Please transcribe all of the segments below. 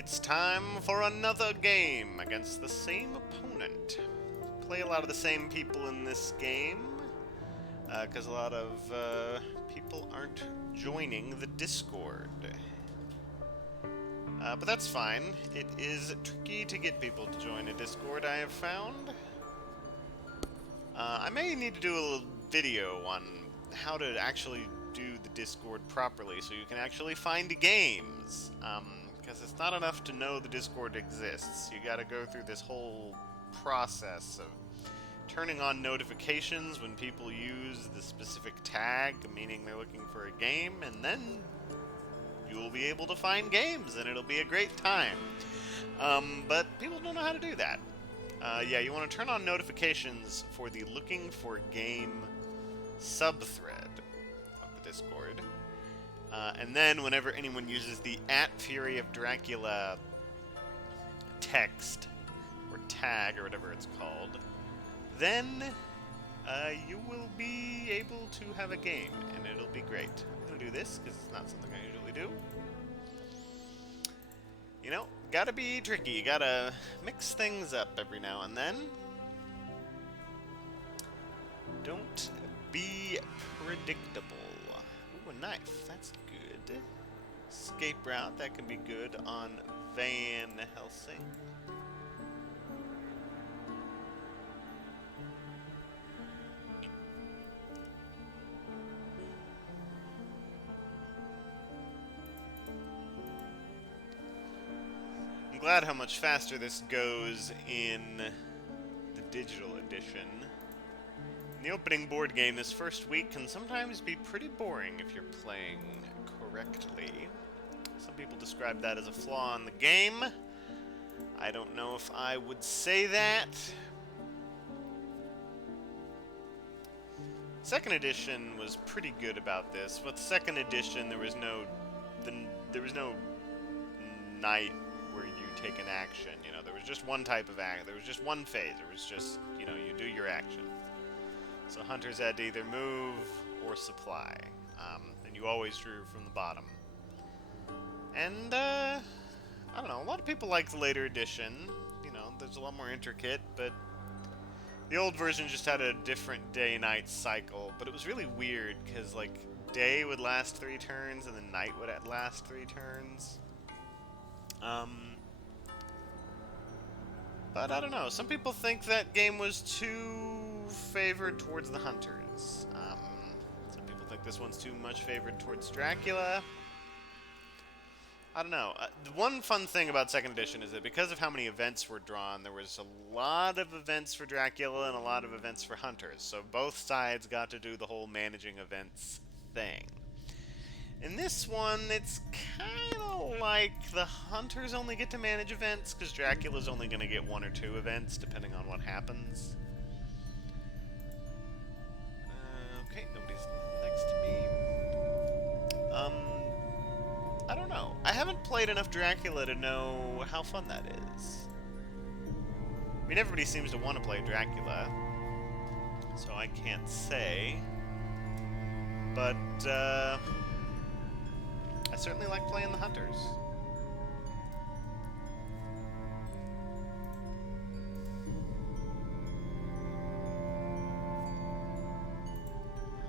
It's time for another game against the same opponent. Play a lot of the same people in this game, because a lot of people aren't joining the Discord. But that's fine. It is tricky to get people to join a Discord, I have found. I may need to do a little video on how to actually do the Discord properly so you can actually find games. Because it's not enough to know the Discord exists. You gotta go through this whole process of turning on notifications when people use the specific tag, meaning they're looking for a game, and then you'll be able to find games, and it'll be a great time. But people don't know how to do that. Yeah, you want to turn on notifications for the looking for game subthread of the Discord. And then whenever anyone uses the @Fury of Dracula text, or tag, or whatever it's called, then you will be able to have a game, and it'll be great. I'm going to do this, because it's not something I usually do. You know, gotta be tricky, you gotta mix things up every now and then. Don't be predictable. Ooh, a knife, that's good. Escape route, that can be good on Van Helsing. I'm glad how much faster this goes in the digital edition. In the opening board game this first week can sometimes be pretty boring if you're playing correctly. Some people describe that as a flaw in the game. I don't know if I would say that. Second edition was pretty good about this. With second edition, there was no night where you take an action. You know, there was just one type of act. There was just one phase. There was just, you know, you do your action. So hunters had to either move or supply, and you always drew from the bottom. And I don't know. A lot of people like the later edition. You know, there's a lot more intricate, but the old version just had a different day-night cycle. But it was really weird because, like, day would last 3 turns and then night would last 3 turns. But I don't know. Some people think that game was too favored towards the hunters. Some people think this one's too much favored towards Dracula. I don't know. The one fun thing about second edition is that because of how many events were drawn, there was a lot of events for Dracula and a lot of events for hunters. So both sides got to do the whole managing events thing. In this one, it's kind of like the hunters only get to manage events, because Dracula's only going to get 1 or 2 events, depending on what happens. Okay, nobody's next to me. I don't know. I haven't played enough Dracula to know how fun that is. I mean, everybody seems to want to play Dracula, so I can't say. But, I certainly like playing the hunters.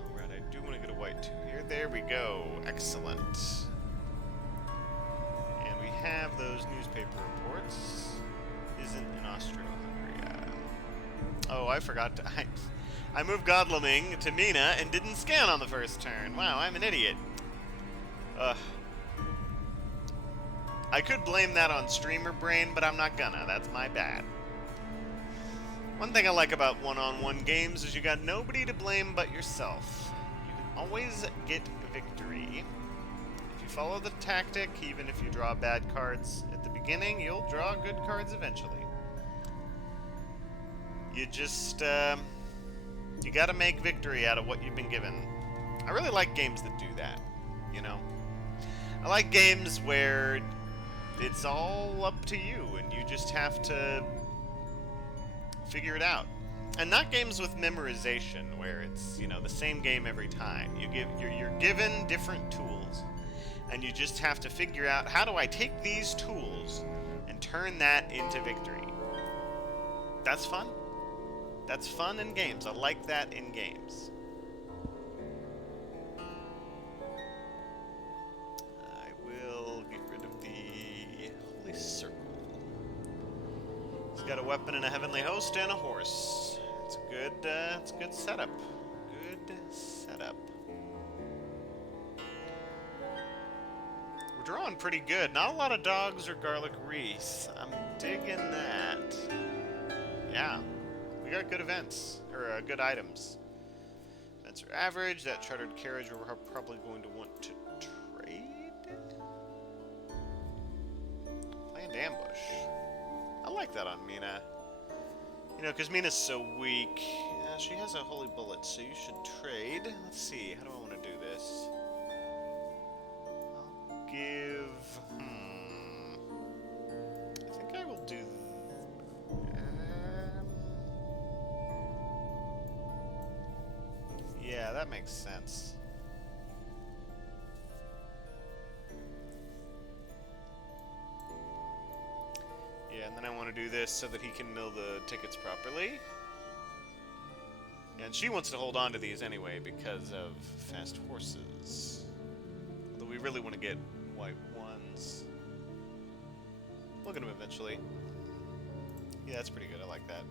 Alright, I do want to get a white 2 here. There we go. Excellent. And we have those newspaper reports. Isn't in Austro-Hungary. Oh, I forgot to... I moved Godleming to Mina and didn't scan on the first turn. Wow, I'm an idiot. I could blame that on streamer brain, but I'm not gonna. That's my bad. One thing I like about one-on-one games is you got nobody to blame but yourself. You can always get victory. If you follow the tactic, even if you draw bad cards at the beginning, you'll draw good cards eventually. You just, you gotta make victory out of what you've been given. I really like games that do that, you know? I like games where it's all up to you, and you just have to figure it out. And not games with memorization, where it's, you know, the same game every time. You're given different tools. And you just have to figure out, how do I take these tools and turn that into victory? That's fun. That's fun in games. I like that in games. I will get rid of the Holy Circle. He's got a weapon and a heavenly host and a horse. It's a good setup. Good setup. We're drawing pretty good. Not a lot of dogs or garlic wreaths. I'm digging that. Yeah. We got good events. Or good items. Events are average. That chartered carriage we're probably going to want to trade. Planned ambush. I like that on Mina. You know, because Mina's so weak. She has a holy bullet, so you should trade. Let's see. How do I want to do this? Give... I think I will do... yeah, that makes sense. Yeah, and then I want to do this so that he can mill the tickets properly. And she wants to hold on to these anyway because of fast horses. Although we really want to get white ones. We'll get them eventually. Yeah, that's pretty good. I like that.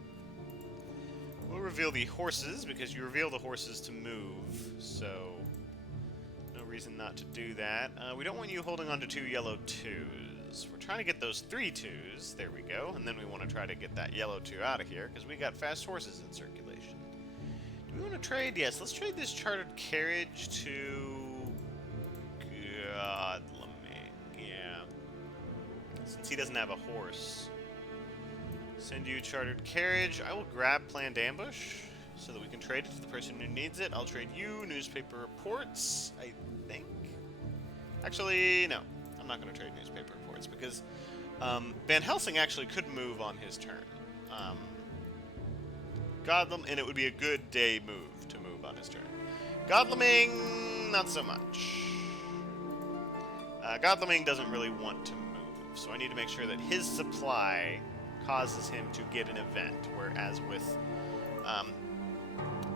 We'll reveal the horses because you reveal the horses to move, so no reason not to do that. We don't want you holding on to 2 yellow 2s. We're trying to get those 3 2s. There we go. And then we want to try to get that yellow 2 out of here because we got fast horses in circulation. Do we want to trade? Yes, let's trade this chartered carriage to Godleming. Yeah. Since he doesn't have a horse. Send you chartered carriage. I will grab planned ambush so that we can trade it to the person who needs it. I'll trade you newspaper reports, I think. Actually, no. I'm not going to trade newspaper reports because Van Helsing actually could move on his turn. And it would be a good day move to move on his turn. Godleming, not so much. Godleming doesn't really want to move, so I need to make sure that his supply causes him to get an event, whereas with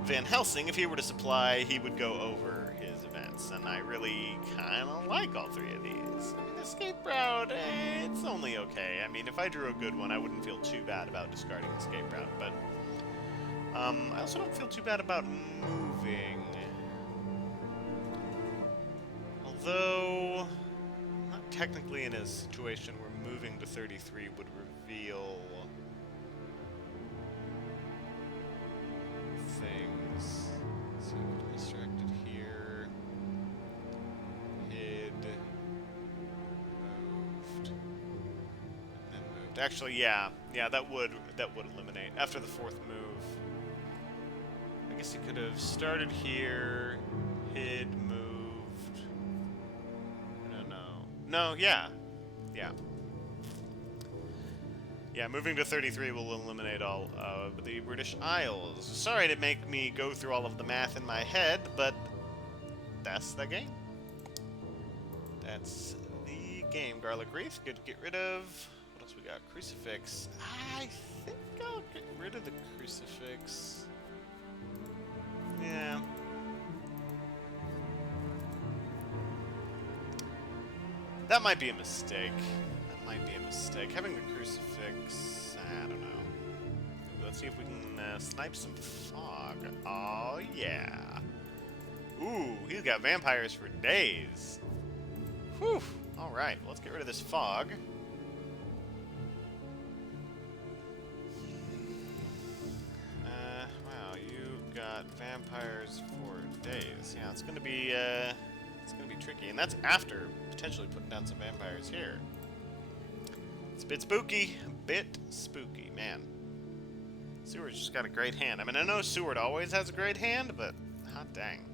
Van Helsing, if he were to supply, he would go over his events, and I really kind of like all 3 of these. I mean, escape route, it's only okay. I mean, if I drew a good one, I wouldn't feel too bad about discarding escape route, but I also don't feel too bad about moving. Although, not technically in a situation where moving to 33 would reveal things. So distracted here. Hid. Moved. And then moved. Actually, yeah. Yeah, that would eliminate. After the 4th move. I guess he could have started here, hid, moved. I don't know. No, yeah. Yeah. Yeah, moving to 33 will eliminate all of the British Isles. Sorry to make me go through all of the math in my head, but that's the game. That's the game. Garlic Wreath, good to get rid of. What else we got? Crucifix. I think I'll get rid of the Crucifix. Yeah. That might be a mistake. That might be a mistake. Having the Crucifix, I don't know. Let's see if we can snipe some fog. Oh, yeah. Ooh, he's got vampires for days. Whew. Alright, let's get rid of this fog. Wow, you got vampires for days. Yeah, it's gonna be tricky, and that's after potentially putting down some vampires here. It's a bit spooky. Man. Seward's just got a great hand. I mean, I know Seward always has a great hand, but hot dang.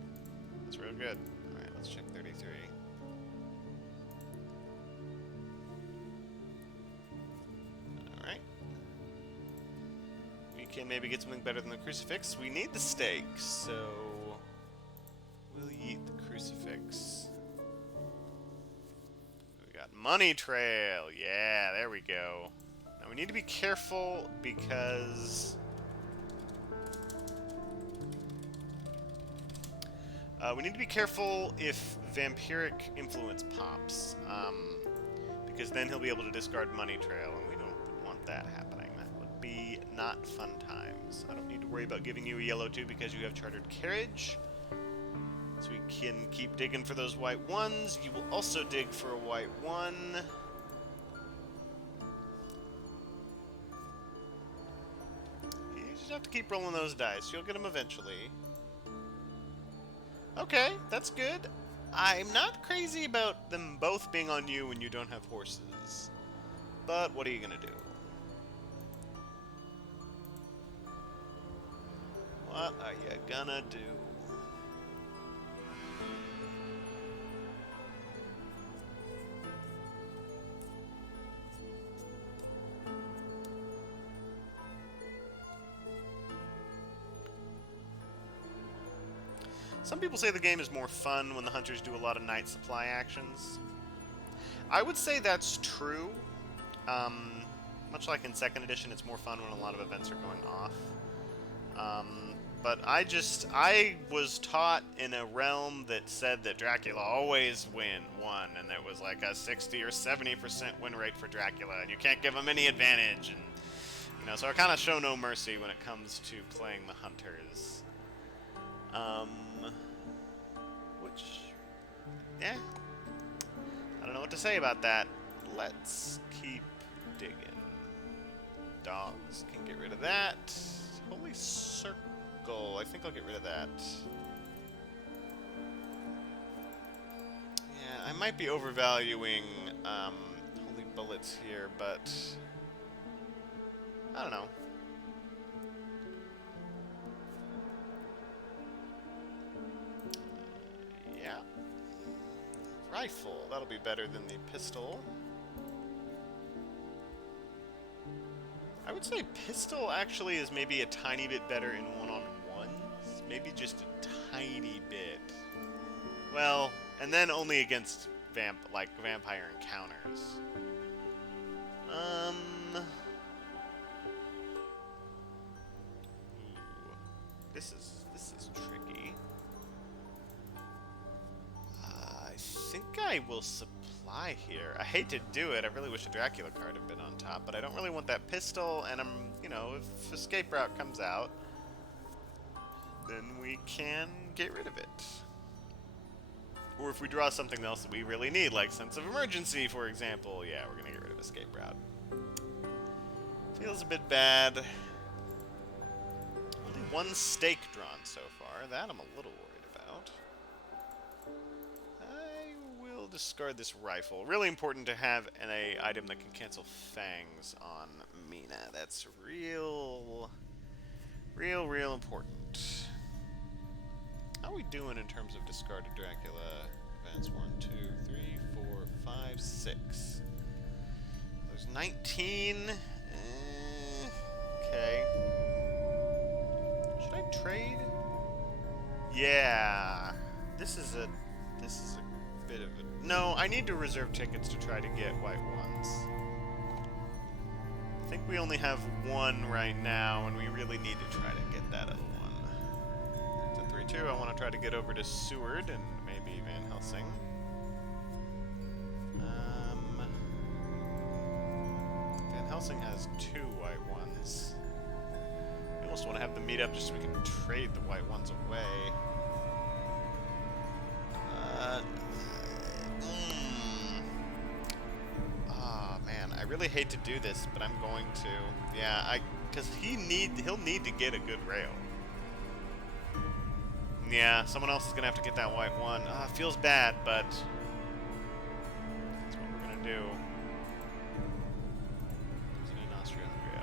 That's real good. Alright, let's check 33. Alright. We can maybe get something better than the Crucifix. We need the stake, so we'll eat the Crucifix. Money trail. Yeah, there we go. Now we need to be careful because... we need to be careful if vampiric influence pops. Because then he'll be able to discard money trail, and we don't want that happening. That would be not fun times. I don't need to worry about giving you a yellow 2 because you have chartered carriage. So we can keep digging for those white 1s. You will also dig for a white 1. You just have to keep rolling those dice. You'll get them eventually. Okay, that's good. I'm not crazy about them both being on you when you don't have horses. But what are you gonna do? What are you gonna do? Some people say the game is more fun when the hunters do a lot of night supply actions. I would say that's true. Much like in 2nd edition, it's more fun when a lot of events are going off. But I was taught in a realm that said that Dracula always won, and there was like a 60 or 70% win rate for Dracula, and you can't give him any advantage. And so I kind of show no mercy when it comes to playing the hunters. Yeah, I don't know what to say about that. Let's keep digging. Dogs can get rid of that. Holy Circle, I think I'll get rid of that. Yeah, I might be overvaluing Holy Bullets here, but I don't know. Yeah. Rifle, that'll be better than the pistol. I would say pistol actually is maybe a tiny bit better in one-on-ones. Maybe just a tiny bit. Well, and then only against vampire encounters. Ooh. This is tricky. I think I will supply here. I hate to do it. I really wish a Dracula card had been on top, but I don't really want that pistol, and if escape route comes out, then we can get rid of it. Or if we draw something else that we really need, like sense of emergency, for example, yeah, we're gonna get rid of escape route. Feels a bit bad. Only 1 stake drawn so far. That I'm a little worried about. I will discard this rifle. Really important to have an item that can cancel fangs on Mina. That's real important. How are we doing in terms of discarded Dracula events? 1, 2, 3, 4, 5, 6. There's 19. Okay. Should I trade? Yeah. This is a bit of a... No, I need to reserve tickets to try to get white 1s. I think we only have 1 right now, and we really need to try to get that other 1. It's a 3-2. I want to try to get over to Seward and maybe Van Helsing. Van Helsing has 2 white 1s. We almost want to have them meet up just so we can trade the white 1s away. Man, I really hate to do this, but I'm going to. Yeah, because he'll need to get a good rail. Yeah, someone else is gonna have to get that white 1. Feels bad, but that's what we're gonna do.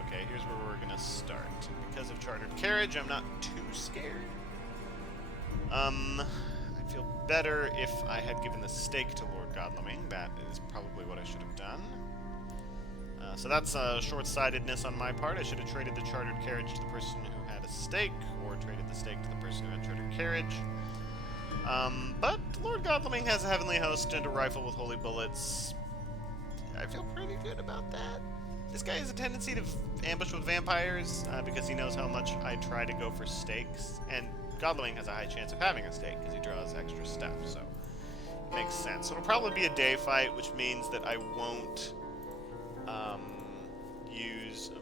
Okay, here's where we're gonna start. Because of chartered carriage, I'm not too scared. I'd feel better if I had given the stake to Lord Godalming. That is probably what I should have done. So that's short-sightedness on my part. I should have traded the chartered carriage to the person who had a stake, or traded the stake to the person who had chartered carriage. But Lord Godalming has a heavenly host and a rifle with holy bullets. I feel pretty good about that. This guy has a tendency to ambush with vampires because he knows how much I try to go for stakes, and Godlewing has a high chance of having a stake because he draws extra stuff, so it makes sense. So it'll probably be a day fight, which means that I won't use... Oh,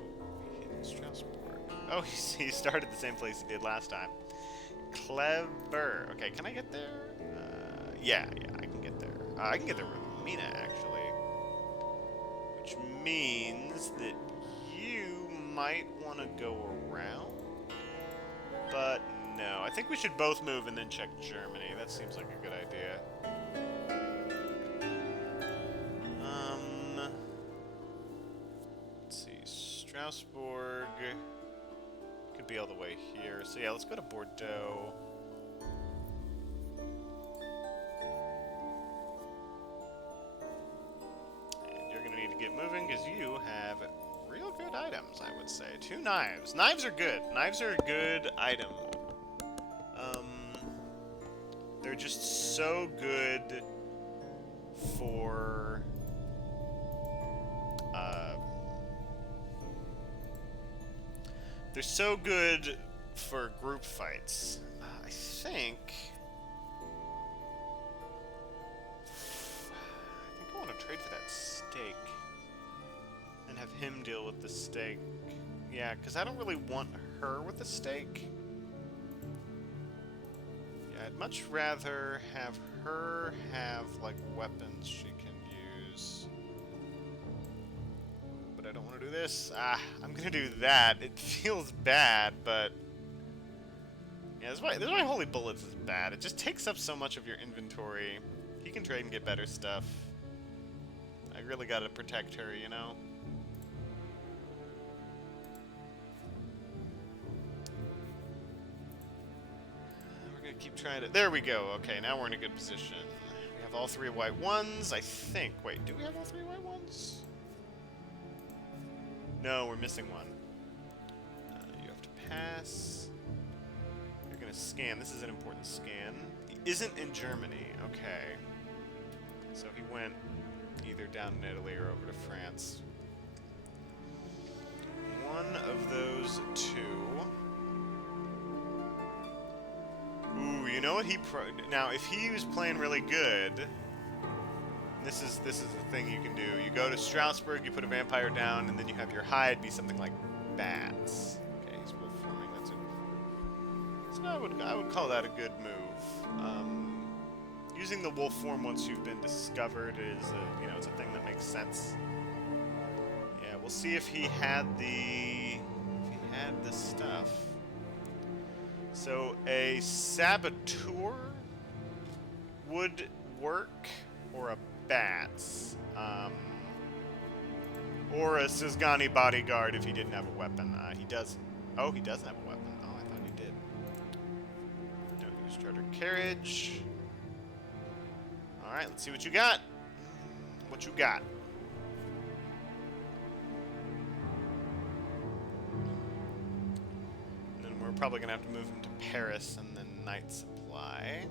he hit Strasbourg. Oh, he started the same place he did last time. Clever. Okay, can I get there? Yeah, I can get there. I can get there with Mina, actually. Which means that you might want to go around. But no, I think we should both move and then check Germany. That seems like a good idea. Let's see, Strasbourg could be all the way here. So yeah, let's go to Bordeaux. And you're gonna need to get moving because you have real good items, I would say. 2 knives. Knives are good. Knives are a good item. They're just so good for they're so good for group fights. I think I want to trade for that steak and have him deal with the steak. Yeah, because I don't really want her with the steak. Yeah, I'd much rather have her have, like, weapons she can use. But I don't want to do this. I'm going to do that. It feels bad, but... Yeah, this is why Holy Bullets is bad. It just takes up so much of your inventory. He can trade and get better stuff. I really gotta protect her, you know? We're gonna keep trying to... There we go. Okay, now we're in a good position. We have all 3 white ones, I think. Wait, do we have all 3 white ones? No, we're missing one. You have to pass. You're gonna scan. This is an important scan. He isn't in Germany. Okay. So he went either down in Italy or over to France. One of those 2. Ooh, you know what now, if he was playing really good, this is the thing you can do. You go to Strasbourg, you put a vampire down, and then you have your hide be something like bats. Okay, he's wolf forming. That's it. So I would call that a good move. Using the wolf form once you've been discovered is it's a thing that makes sense. Yeah, we'll see if he had the stuff. So a saboteur would work, or a bats, or a Sisgani bodyguard if he didn't have a weapon. He does. Oh, he doesn't have a weapon. Oh, I thought he did. Don't use starter carriage. Alright, let's see what you got. What you got? And then we're probably going to have to move him to Paris and then Night Supply.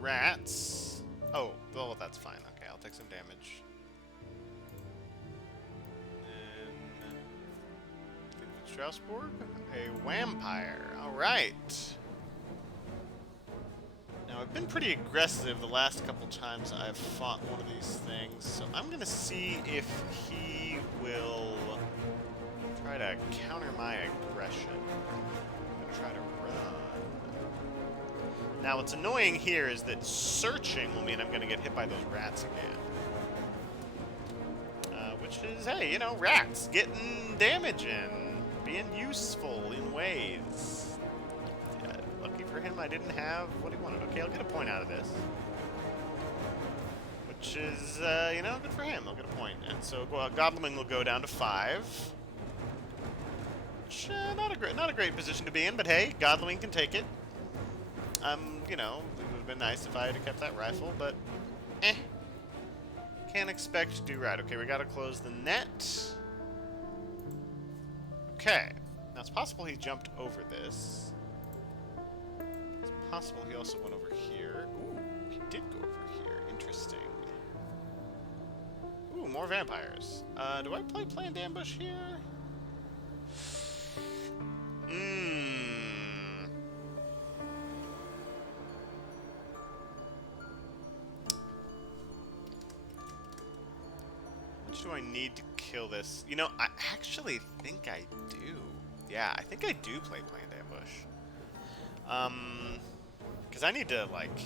Rats. Oh, well, that's fine. Okay, I'll take some damage. Strasbourg, a vampire. Alright. Now, I've been pretty aggressive the last couple times I've fought one of these things, so I'm gonna see if he will try to counter my aggression. I'm gonna try to run. Now, what's annoying here is that searching will mean I'm gonna get hit by those rats again. Which is, hey, you know, rats getting damage in. Being useful in ways. Yeah, lucky for him, I didn't have what he wanted. Okay, I'll get a point out of this. Which is, good for him. I'll get a point. And so Goblin will go down to 5. Which, not a great position to be in, but hey, Godwin can take it. It would have been nice if I had kept that rifle, but can't expect to do right. Okay, we gotta close the net. Okay. Now, it's possible he jumped over this. It's possible he also went over here. Ooh, he did go over here. Interesting. Ooh, more vampires. Do I play planned ambush here? How much do I need to kill this? You know, I actually think I do. Yeah, I think I do play planned ambush. Because I need to, like,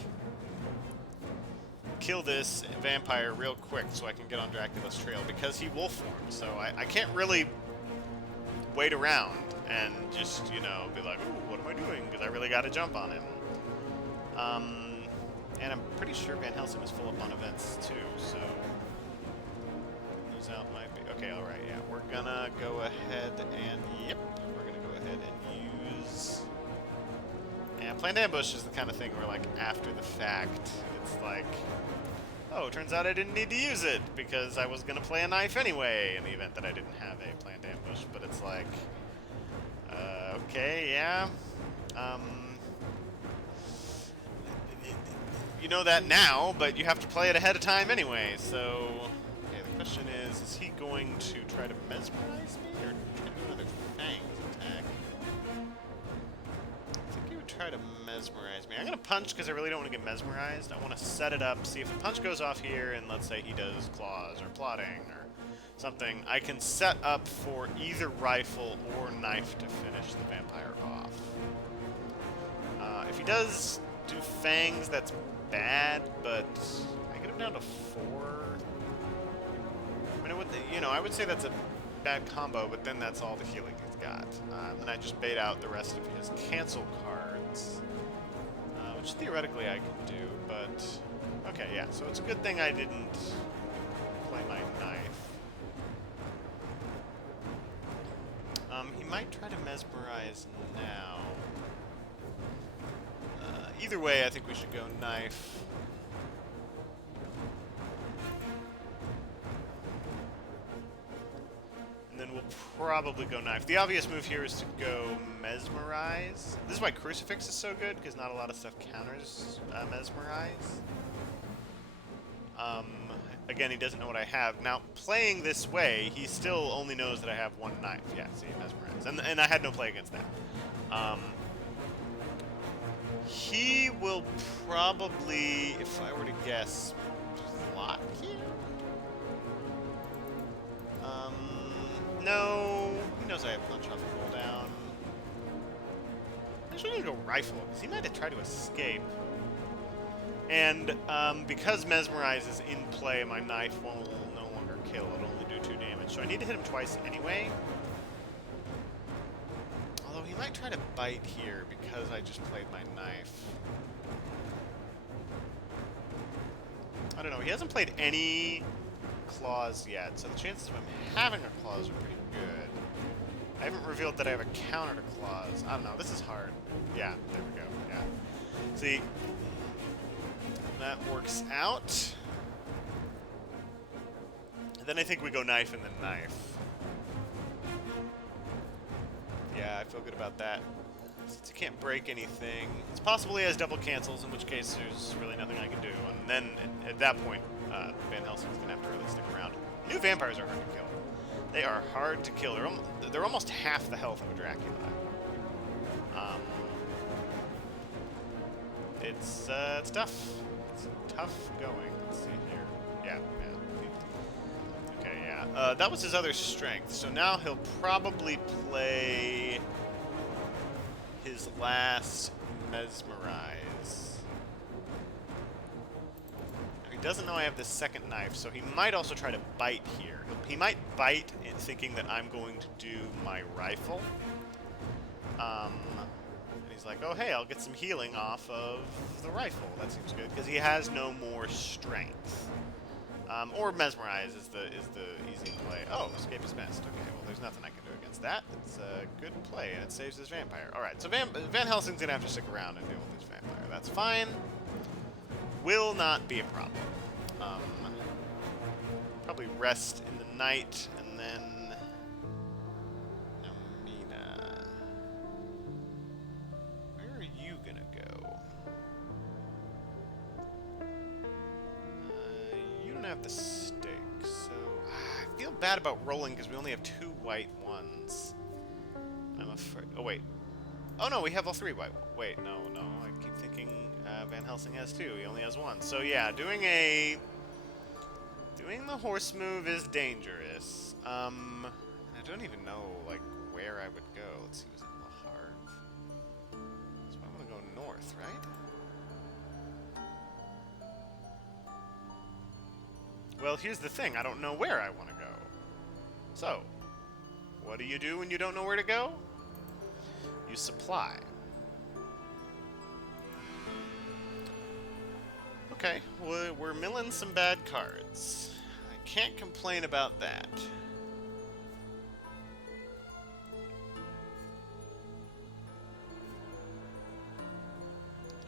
kill this vampire real quick so I can get on Dracula's trail, because he wolf formed, so I can't really wait around and just, you know, be like, ooh, what am I doing? Because I really got to jump on him. And I'm pretty sure Van Helsing is full up on events, too, so those out might be... Okay, alright, yeah, we're gonna go ahead and... Yep, we're gonna go ahead and use... Yeah, planned ambush is the kind of thing where, like, after the fact, it's like... Oh, turns out I didn't need to use it, because I was going to play a knife anyway, in the event that I didn't have a planned ambush, but it's like... okay, yeah. You know that now, but you have to play it ahead of time anyway, so... Okay, the question is he going to try to mesmerize me, or try to do another fangs attack? I think he would try to mesmerize me. I'm going to punch because I really don't want to get mesmerized. I want to set it up, see if the punch goes off here, and let's say he does claws or plotting or something. I can set up for either rifle or knife to finish the vampire off. If he does do fangs, that's bad, but I get him down to 4. I mean, it would, you know, I would say that's a bad combo, but then that's all the healing he's got. And I just bait out the rest of his cancel cards, which theoretically I can do, but... Okay, yeah, so it's a good thing I didn't play my knife. He might try to mesmerize now. Either way, I think we should go knife. And then we'll probably go knife. The obvious move here is to go mesmerize. This is why Crucifix is so good, because not a lot of stuff counters mesmerize. Again, he doesn't know what I have. Now, playing this way, he still only knows that I have one knife. Yeah, see, mesmerize. And I had no play against that. He will probably, if I were to guess, plot here? No. He knows I have punch off cooldown. I'm actually going to go rifle, because he might have tried to escape. And because Mesmerize is in play, my knife will no longer kill. It'll only do 2 damage. So I need to hit him twice anyway. Although he might try to bite here because I just played my knife. I don't know. He hasn't played any claws yet, so the chances of him having a claws are pretty good. I haven't revealed that I have a counter to claws. I don't know. This is hard. Yeah, there we go. Yeah. See, that works out. And then I think we go knife and then knife. Yeah, I feel good about that. Since he can't break anything, it's possible he has double cancels, in which case there's really nothing I can do. And then, at that point, Van Helsing's going to have to really stick around. New vampires are hard to kill. They are hard to kill. They're almost half the health of a Dracula. It's tough. It's tough going. Let's see here. Yeah. Okay, yeah. That was his other strength. So now he'll probably play his last Mesmerize. Now, he doesn't know I have this second knife, so he might also try to bite here. He might bite in thinking that I'm going to do my rifle. And he's like, oh hey, I'll get some healing off of the rifle. That seems good, because he has no more strength. Or Mesmerize is the easy play. Oh, escape is best. Okay, well there's nothing I can do against that. It's a good play, and it saves his vampire. Alright, so Van Helsing's gonna have to stick around and deal with his vampire. That's fine. Will not be a problem. Probably rest in the night, and then... No, me. have the stake, so I feel bad about rolling because we only have 2 white ones. I'm afraid. Oh wait. Oh no, we have all 3 white. Wait, no. I keep thinking Van Helsing has 2. He only has 1. So yeah, doing the horse move is dangerous. I don't even know like where I would go. Let's see, was it Le Havre? So I want to go north, right? Well, here's the thing. I don't know where I want to go. So, what do you do when you don't know where to go? You supply. Okay, we're milling some bad cards. I can't complain about that.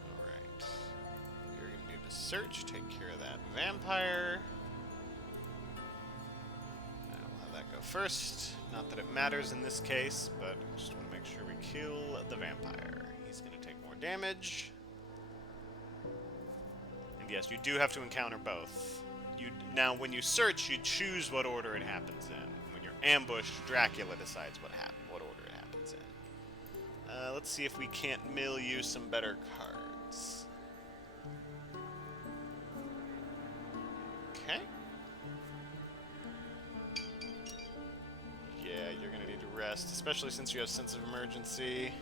Alright. You're gonna need to search, take care of that vampire. I'll have that go first. Not that it matters in this case, but I just want to make sure we kill the vampire. He's gonna take more damage. Yes, you do have to encounter both. Now, when you search, you choose what order it happens in. When you're ambushed, Dracula decides what order it happens in. Let's see if we can't mill you some better cards. Okay. Yeah, you're gonna need to rest, especially since you have sense of emergency.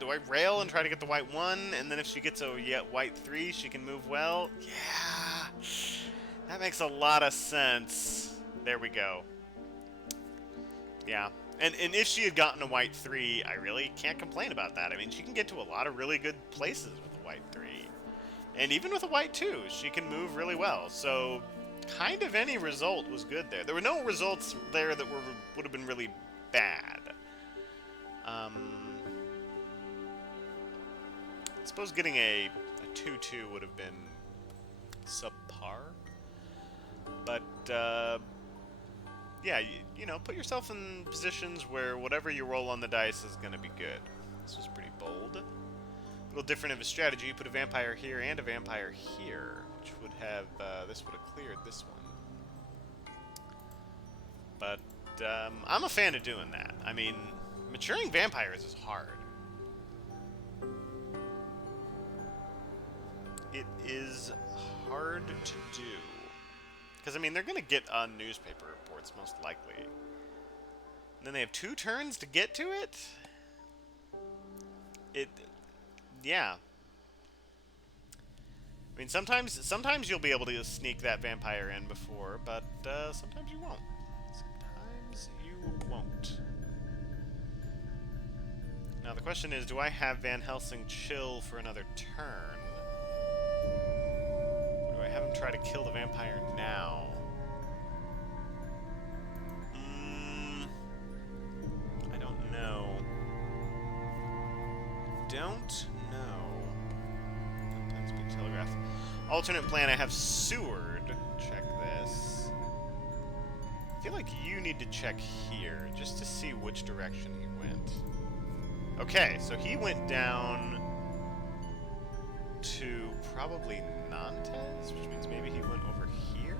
Do I rail and try to get the white 1, and then if she gets a white 3, she can move well? Yeah, that makes a lot of sense. There we go. Yeah, and if she had gotten a white 3, I really can't complain about that. I mean, she can get to a lot of really good places with a white 3. And even with a white 2, she can move really well. So, kind of any result was good there. There were no results there that would have been really bad. I suppose getting a 2-2 would have been subpar. But, yeah, you know, put yourself in positions where whatever you roll on the dice is going to be good. This was pretty bold. A little different of a strategy. You put a vampire here and a vampire here, which would have, this would have cleared this one. But, I'm a fan of doing that. I mean, maturing vampires is hard. It is hard to do. Because, I mean, they're going to get on newspaper reports, most likely. And then they have 2 turns to get to it? Yeah. I mean, sometimes you'll be able to sneak that vampire in before, but sometimes you won't. Sometimes you won't. Now, the question is, do I have Van Helsing chill for another turn? Or do I have him try to kill the vampire now? I don't know. Sometimes telegraph. Alternate plan, I have Seward. Check this. I feel like you need to check here, just to see which direction he went. Okay, so he went down to probably Nantes, which means maybe he went over here.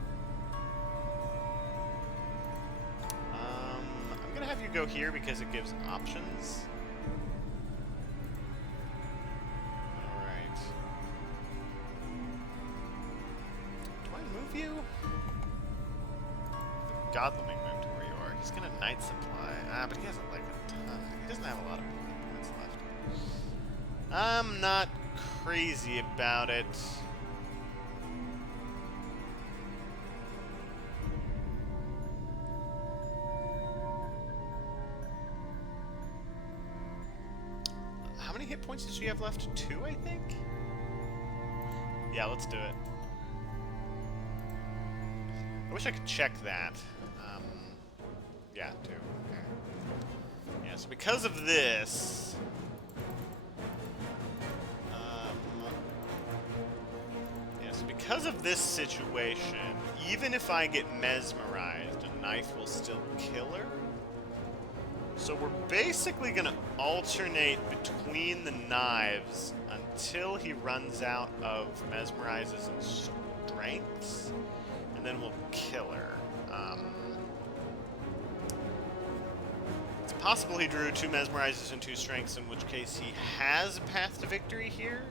I'm gonna have you go here because it gives options. Alright. Do I move you? Godleming moved to where you are. He's gonna Night Supply. But he hasn't like a ton. He doesn't have a lot of points left. I'm not crazy about it. How many hit points does she have left? 2, I think? Yeah, let's do it. I wish I could check that. Yeah, 2. Okay. Yeah, so because of this... because of this situation, even if I get mesmerized, a knife will still kill her. So we're basically going to alternate between the knives until he runs out of mesmerizes and strengths, and then we'll kill her. It's possible he drew 2 mesmerizes and 2 strengths, in which case he has a path to victory here.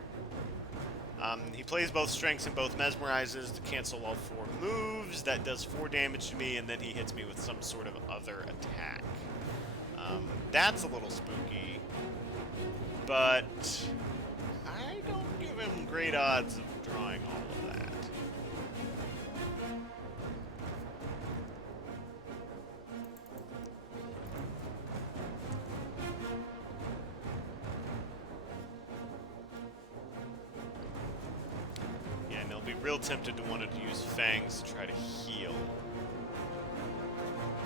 He plays both strengths and both mesmerizes to cancel all 4 moves. That does 4 damage to me, and then he hits me with some sort of other attack. That's a little spooky, but I don't give him great odds of drawing all of that. Yeah, and he'll be real tempted to want to use Fangs to try to heal.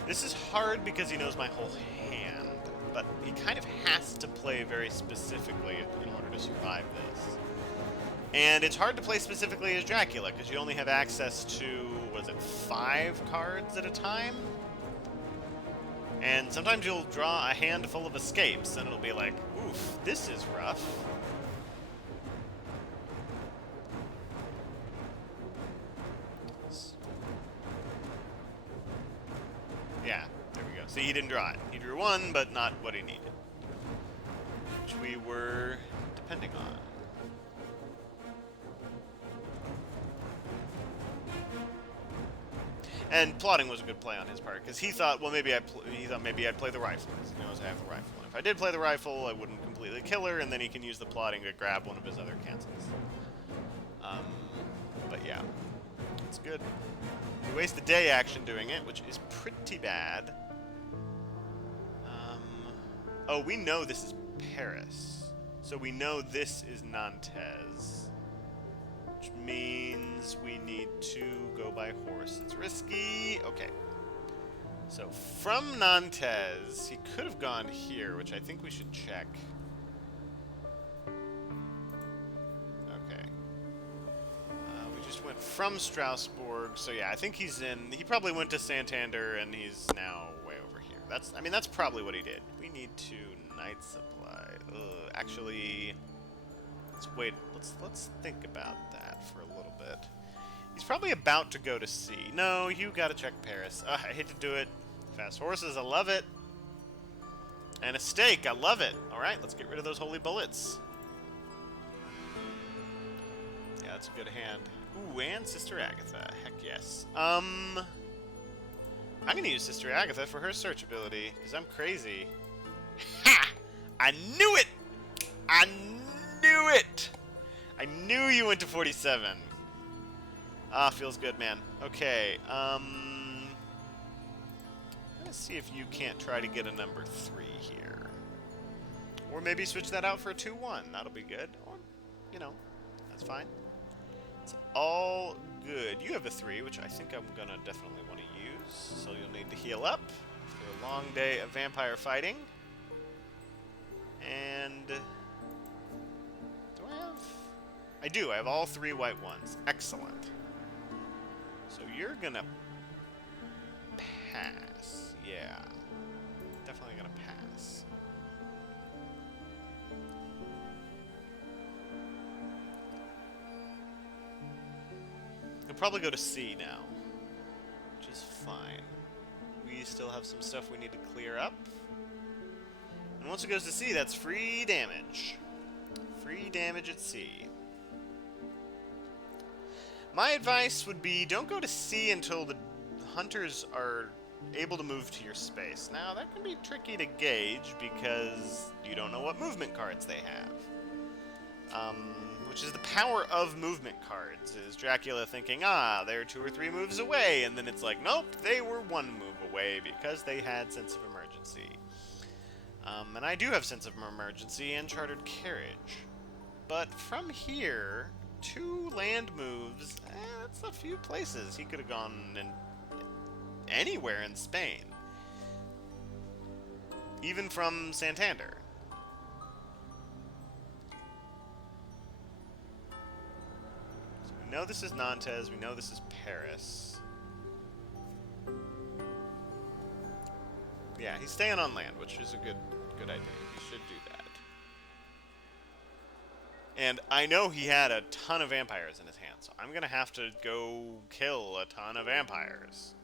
This is hard because he knows my whole hand, but he kind of has to play very specifically in order to survive this. And it's hard to play specifically as Dracula, because you only have access to, was it 5 cards at a time? And sometimes you'll draw a hand full of escapes, and it'll be like, oof, this is rough. Yeah, there we go. See, he didn't draw it. He drew 1, but not what he needed. Which we were depending on. And plotting was a good play on his part, because he thought, well, maybe I'd play the rifle, because he knows I have the rifle. And if I did play the rifle, I wouldn't completely kill her, and then he can use the plotting to grab one of his other cancels. But yeah, it's good. We waste the day action doing it, which is pretty bad. Oh, we know this is Paris. So we know this is Nantes. Which means we need to go by horse. It's risky. Okay. So from Nantes, he could have gone here, which I think we should check. Okay. We just went from Strasbourg. So yeah, I think he's in... He probably went to Santander, and he's now way over here. That's probably what he did. We need to night supply. Ugh, actually... Let's think about that for a little bit. He's probably about to go to sea. No, you gotta check Paris. I hate to do it. Fast horses, I love it. And a steak, I love it. Alright, let's get rid of those holy bullets. Yeah, that's a good hand. Ooh, and Sister Agatha. Heck yes. I'm gonna use Sister Agatha for her search ability, because I'm crazy. Ha! I knew it! I knew it! I knew you went to 47. Ah, feels good, man. Okay, let's see if you can't try to get a number 3 here. Or maybe switch that out for a 2-1. That'll be good. Or, you know, that's fine. It's all good. You have a 3, which I think I'm gonna definitely want to use. So you'll need to heal up after a long day of vampire fighting. And... I do. I have all 3 white ones. Excellent. So you're gonna pass. Yeah. Definitely gonna pass. He'll probably go to C now, which is fine. We still have some stuff we need to clear up. And once it goes to C, that's free damage. Free damage at C. My advice would be, don't go to C until the hunters are able to move to your space. Now, that can be tricky to gauge because you don't know what movement cards they have. Which is the power of movement cards, is Dracula thinking, they're 2 or 3 moves away, and then it's like, nope, they were 1 move away because they had sense of emergency. And I do have sense of emergency and chartered carriage. But from here... 2 land moves, that's a few places. He could have gone in anywhere in Spain. Even from Santander. So we know this is Nantes, we know this is Paris. Yeah, he's staying on land, which is a good idea. He should do that. And I know he had a ton of vampires in his hand, so I'm gonna have to go kill a ton of vampires.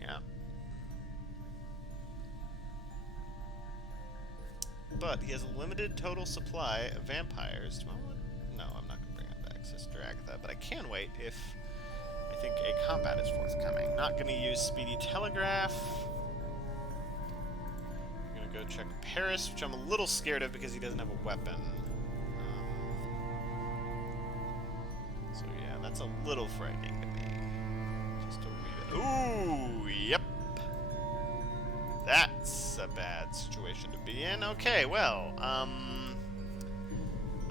Yeah. But he has a limited total supply of vampires. Do I want... No, I'm not going to bring up access to Agatha, but I can wait if I think a combat is forthcoming. Not going to use Speedy Telegraph. I'm going to go check Paris, which I'm a little scared of because he doesn't have a weapon. So yeah, that's a little frightening to me. Just a wee bit. Ooh, yep. That's a bad situation to be in. Okay, well,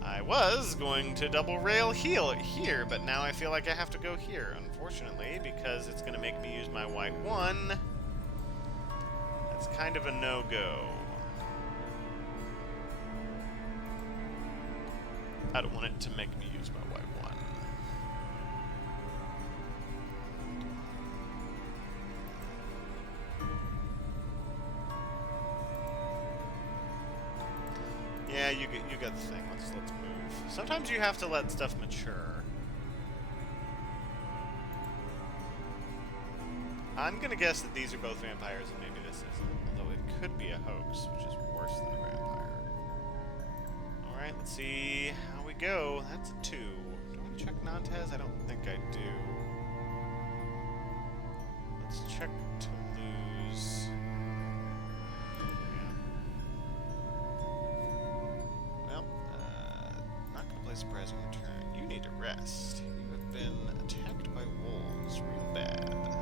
I was going to double rail heal here, but now I feel like I have to go here, unfortunately, because it's going to make me use my white one. That's kind of a no-go. I don't want it to make me use my white one. Yeah, you got the thing. Let's move. Sometimes you have to let stuff mature. I'm gonna guess that these are both vampires and maybe this isn't. Although it could be a hoax, which is worse than a vampire. Alright, let's see how we go. That's a 2. Do I want to check Nantes? I don't think I do. Let's check Toulouse. Surprising return. You need to rest. You have been attacked by wolves real bad.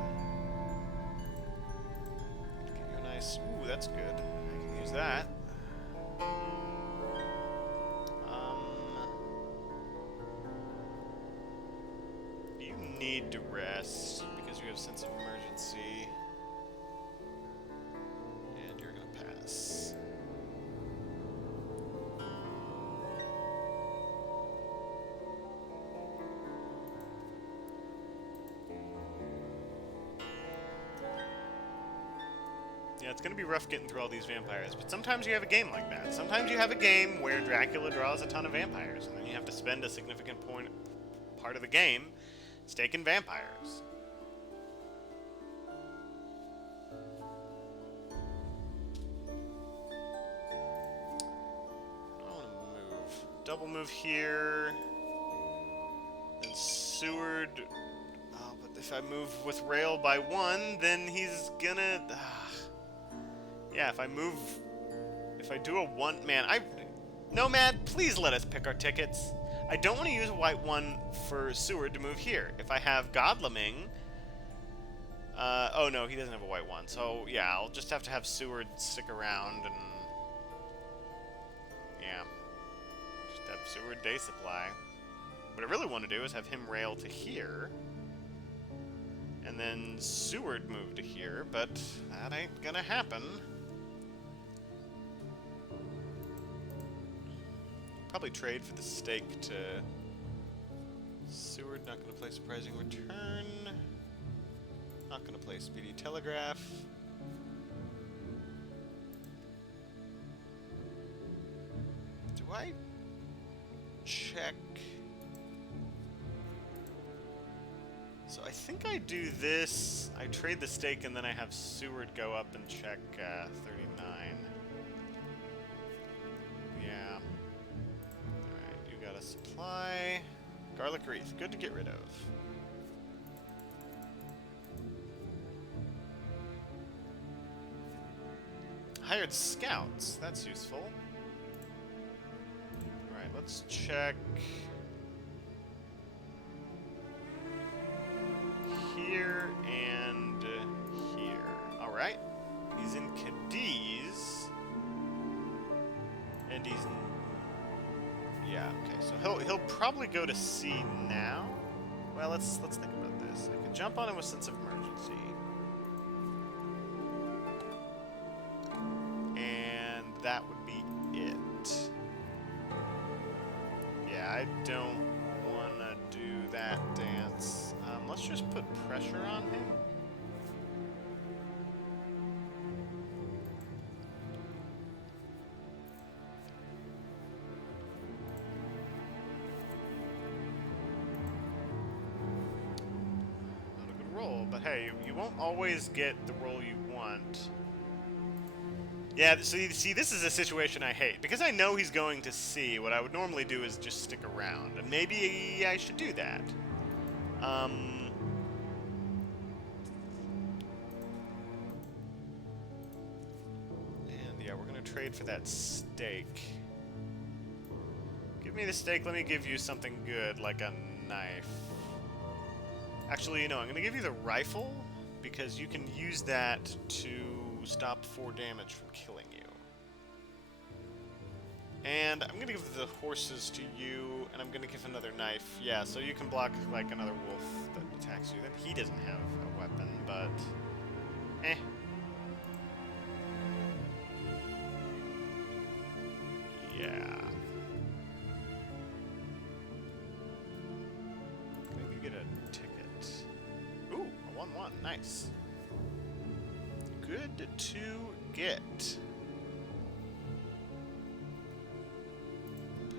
Give you a nice... Ooh, that's good. I can use that. You need to rest because you have sense of emergency. And you're gonna pass. Yeah, it's gonna be rough getting through all these vampires, but sometimes you have a game like that. Sometimes you have a game where Dracula draws a ton of vampires, and then you have to spend a significant part of the game staking vampires. I want to move. Double move here. Then Seward. Oh, but if I move with rail by 1, then he's gonna... Yeah, if I do a 1... Man, Nomad, please let us pick our tickets. I don't want to use a white 1 for Seward to move here. If I have Godleming... oh no, he doesn't have a white 1. So, yeah, I'll just have to have Seward stick around and... Yeah. Just have Seward day supply. What I really want to do is have him rail to here. And then Seward move to here, but that ain't gonna happen. Probably trade for the stake to Seward. Not going to play Surprising Return. Not going to play Speedy Telegraph. Do I check? So I think I do this. I trade the stake and then I have Seward go up and check 39. Yeah. Supply. Garlic Wreath. Good to get rid of. Hired scouts. That's useful. Alright, let's check here and here. Alright. He's in Cadiz. And he's in... Yeah, okay, so he'll probably go to C now. Well, let's think about this. I could jump on him with sense of emergency. And that would be it. Yeah, I don't want to do that dance. let's just put pressure on him. Not a good roll, but hey, you won't always get the roll you want. Yeah, so you see, this is a situation I hate. Because I know he's going to C, what I would normally do is just stick around. And maybe I should do that. And yeah, we're going to trade for that steak. Give me the steak, let me give you something good, like a knife. Actually, you know, I'm going to give you the rifle, because you can use that to stop 4 damage from killing you. And I'm going to give the horses to you, and I'm going to give another knife. Yeah, so you can block, like, another wolf that attacks you. Then he doesn't have a weapon, but... eh. Yeah. Maybe get a ticket. Ooh, a 1-1. Nice. Good to get.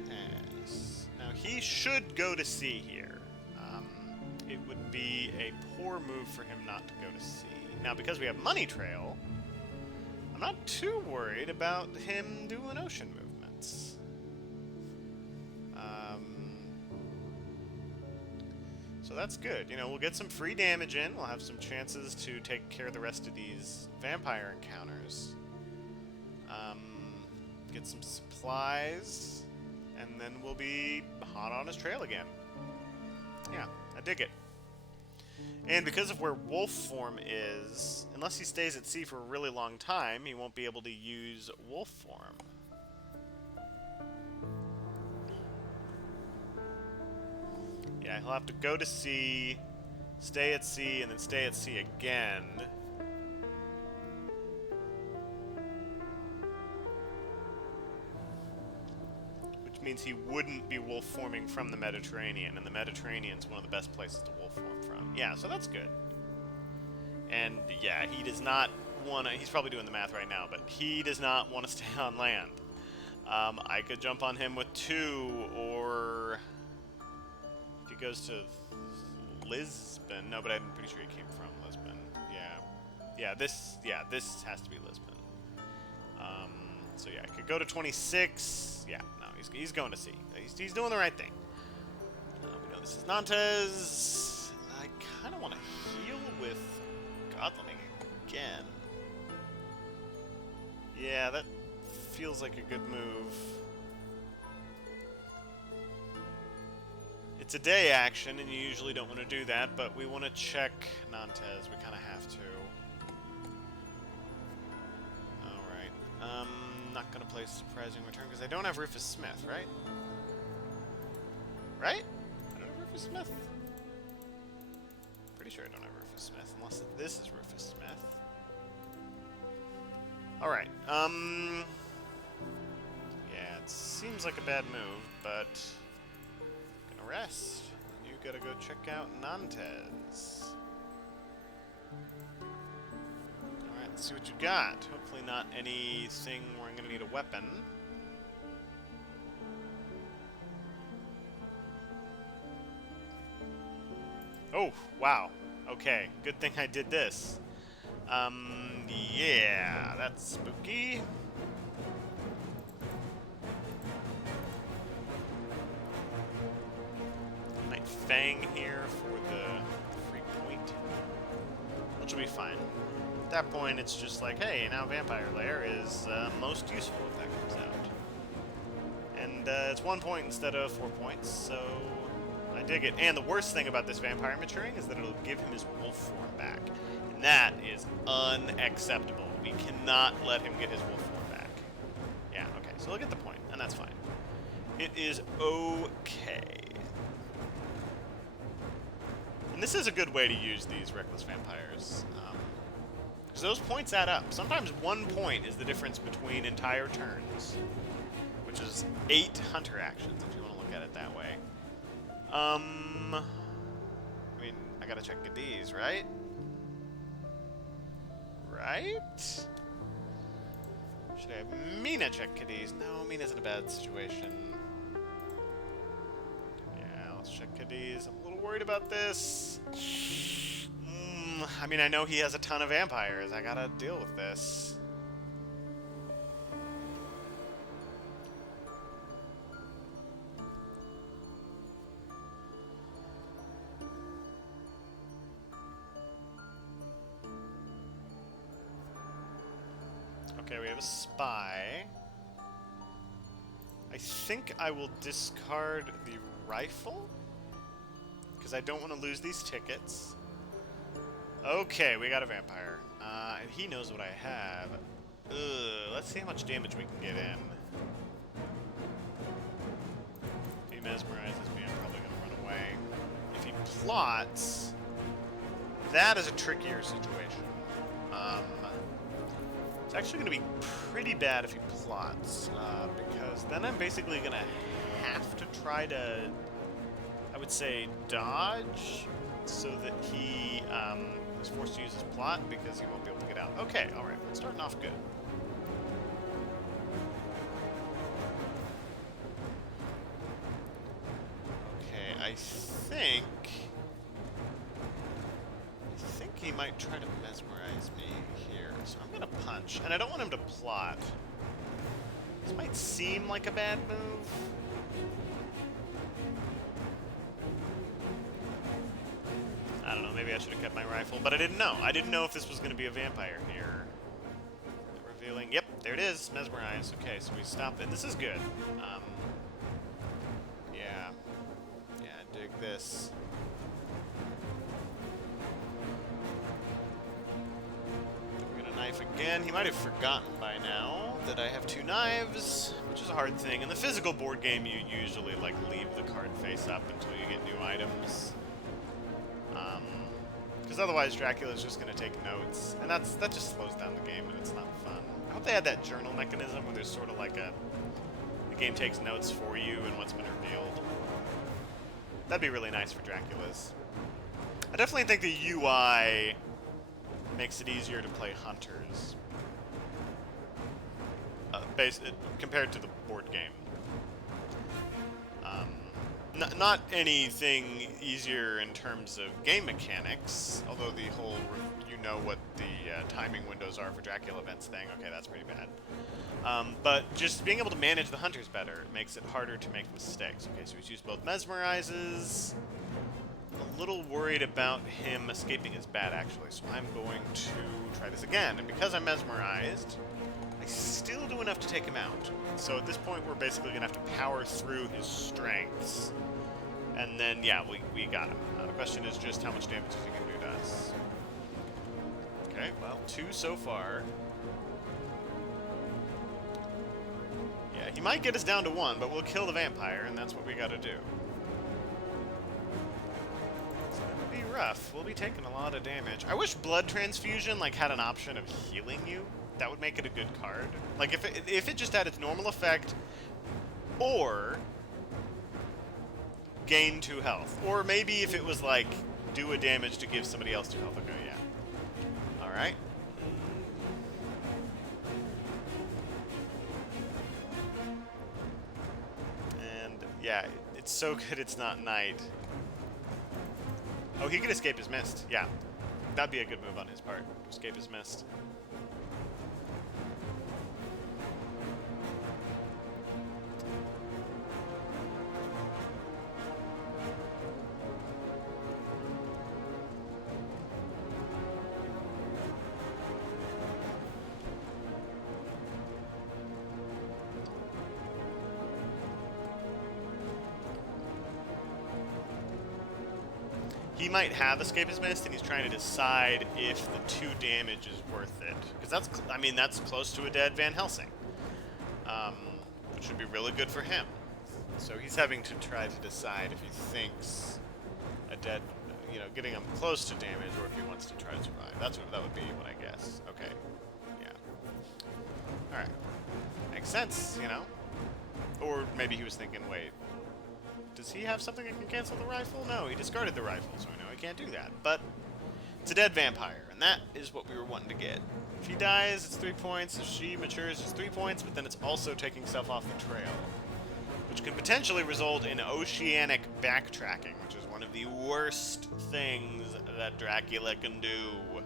Pass. Now, he should go to C here. It would be a poor move for him not to go to C. Now, because we have Money Trail, I'm not too worried about him doing ocean movements. So that's good. You know, we'll get some free damage in. We'll have some chances to take care of the rest of these vampire encounters. Get some supplies, and then we'll be hot on his trail again. Yeah, I dig it. And because of where wolf form is, unless he stays at sea for a really long time, he won't be able to use wolf form. Yeah, he'll have to go to sea, stay at sea, and then stay at sea again. Which means he wouldn't be wolf forming from the Mediterranean, and the Mediterranean's one of the best places to wolf form from. Yeah, so that's good. And yeah, he does not want to, he's probably doing the math right now, but he does not want to stay on land. I could jump on him with 2, or... goes to Lisbon. No, but I'm pretty sure he came from Lisbon. Yeah, this has to be Lisbon. So yeah, I could go to 26. Yeah, no, he's going to sea. He's doing the right thing. We know this is Nantes. I kind of want to heal with Godlining again. Yeah, that feels like a good move. It's a day action, and you usually don't want to do that, but we want to check Nantes. We kind of have to. Alright. Not going to play Surprising Return, because I don't have Rufus Smith, right? Right? I don't have Rufus Smith. Pretty sure I don't have Rufus Smith, unless this is Rufus Smith. Alright. Yeah, it seems like a bad move, but... rest. You gotta go check out Nantes. Alright, let's see what you got. Hopefully not anything where I'm gonna need a weapon. Oh, wow. Okay, good thing I did this. Yeah, that's spooky. Fang here for the free point, which will be fine. At that point, it's just like, hey, now Vampire Lair is most useful if that comes out. And it's 1 point instead of 4 points, so I dig it. And the worst thing about this Vampire maturing is that it'll give him his wolf form back. And that is unacceptable. We cannot let him get his wolf form back. Yeah, okay, so look at the point, and that's fine. It is okay. And this is a good way to use these Reckless Vampires, because those points add up. Sometimes 1 point is the difference between entire turns, which is 8 Hunter actions, if you want to look at it that way. I mean, I I gotta check Cadiz, right? Right? Should I have Mina check Cadiz? No, Mina's in a bad situation. Yeah, let's check Cadiz. I'm a little worried about this. I mean, I know he has a ton of vampires. I gotta deal with this. Okay, we have a spy. I think I will discard the rifle, because I don't want to lose these tickets. Okay, we got a vampire. And he knows what I have. Ugh, let's see how much damage we can get in. If he mesmerizes me, I'm probably going to run away. If he plots, that is a trickier situation. It's actually going to be pretty bad if he plots, because then I'm basically going to have to try to, I would say, dodge, so that he is forced to use his plot, because he won't be able to get out. Okay, alright, starting off good. Okay, I think he might try to mesmerize me here, so I'm gonna punch. And I don't want him to plot. This might seem like a bad move. I don't know, maybe I should have kept my rifle, but I didn't know. I didn't know if this was going to be a vampire here. Revealing, yep, there it is, mesmerize. Okay, so we stopped, and this is good. Yeah, dig this. We're gonna knife again. He might have forgotten by now that I have 2 knives, which is a hard thing. In the physical board game, you usually, like, leave the card face up until you get new items. Because otherwise Dracula is just going to take notes, and that just slows down the game, and it's not fun. I hope they had that journal mechanism where there's sort of like the game takes notes for you and what's been revealed. That'd be really nice for Dracula's. I definitely think the UI makes it easier to play hunters, compared to the board game. Not anything easier in terms of game mechanics, although the whole, you know what the timing windows are for Dracula events thing, okay, that's pretty bad. But just being able to manage the hunters better makes it harder to make mistakes. Okay, so he's used both mesmerizes. A little worried about him escaping his bat, actually, so I'm going to try this again. And because I'm mesmerized, I still do enough to take him out. So at this point, we're basically going to have to power through his strengths. And then, yeah, we got him. The question is just how much damage is he going to do to us. Okay, well, 2 so far. Yeah, he might get us down to 1, but we'll kill the vampire, and that's what we got to do. It's going to be rough. We'll be taking a lot of damage. I wish blood transfusion, like, had an option of healing you. That would make it a good card. Like, if it just had its normal effect, or gain 2 health. Or maybe if it was, like, do a damage to give somebody else 2 health. Okay, yeah. Alright. And, yeah, it's so good it's not night. Oh, he could escape his mist. Yeah. That'd be a good move on his part, to escape his mist. He might have Escape His Mist, and he's trying to decide if the 2 damage is worth it. Because that's, I mean, that's close to a dead Van Helsing. Which would be really good for him. So he's having to try to decide if he thinks a dead, you know, getting him close to damage, or if he wants to try to survive. That would be what I guess. Okay. Yeah. Alright. Makes sense, you know? Or maybe he was thinking, wait, Does he have something that can cancel the rifle? No, he discarded the rifle, so I know he can't do that. But it's a dead vampire, and that is what we were wanting to get. If he dies, it's 3 points. If she matures, it's 3 points, but then it's also taking stuff off the trail, which can potentially result in oceanic backtracking, which is one of the worst things that Dracula can do.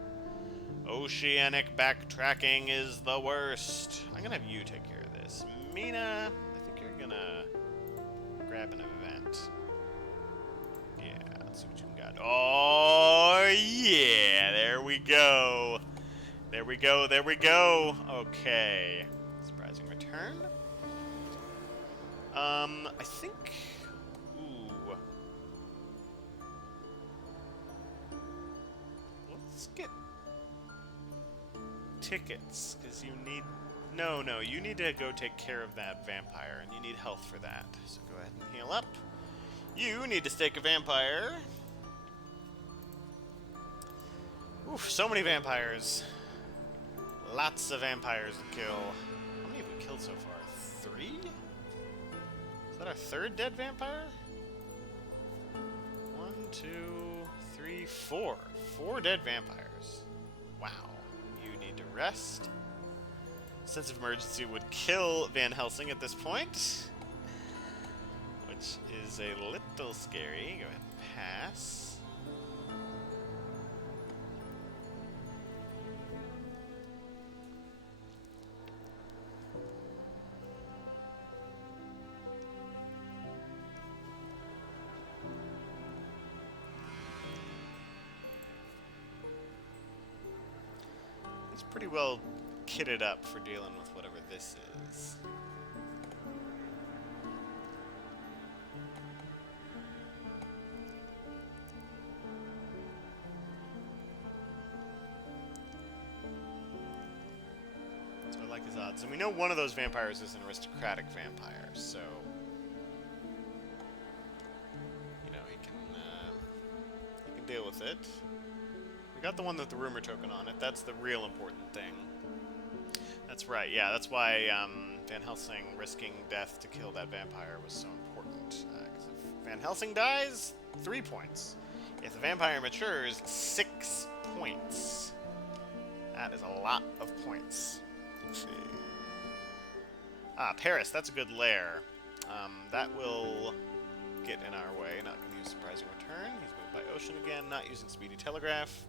Oceanic backtracking is the worst. I'm gonna have you take care of this. Mina, I think you're gonna grab an event. Yeah, let's see what you got. Oh, yeah, there we go. There we go, there we go. Okay. Surprising return. I think... Ooh. Let's get tickets, because you need... No, you need to go take care of that vampire, and you need health for that. So go ahead and heal up. You need to stake a vampire. Oof, so many vampires. Lots of vampires to kill. How many have we killed so far? 3? Is that our 3rd dead vampire? 1, 2, 3, 4. 4 dead vampires. Wow. You need to rest. Sense of emergency would kill Van Helsing at this point, which is a little scary. Go ahead and pass. It's pretty well kitted up for dealing with whatever this is. So I like his odds. And we know one of those vampires is an aristocratic vampire, so... You know, he can deal with it. We got the one with the rumor token on it. That's the real important thing. That's right, yeah, that's why Van Helsing risking death to kill that vampire was so important. Because if Van Helsing dies, 3 points. If the vampire matures, 6 points. That is a lot of points. Let's see. Ah, Paris, that's a good lair. That will get in our way. Not going to use Surprising Return. He's moved by Ocean again, not using Speedy Telegraph.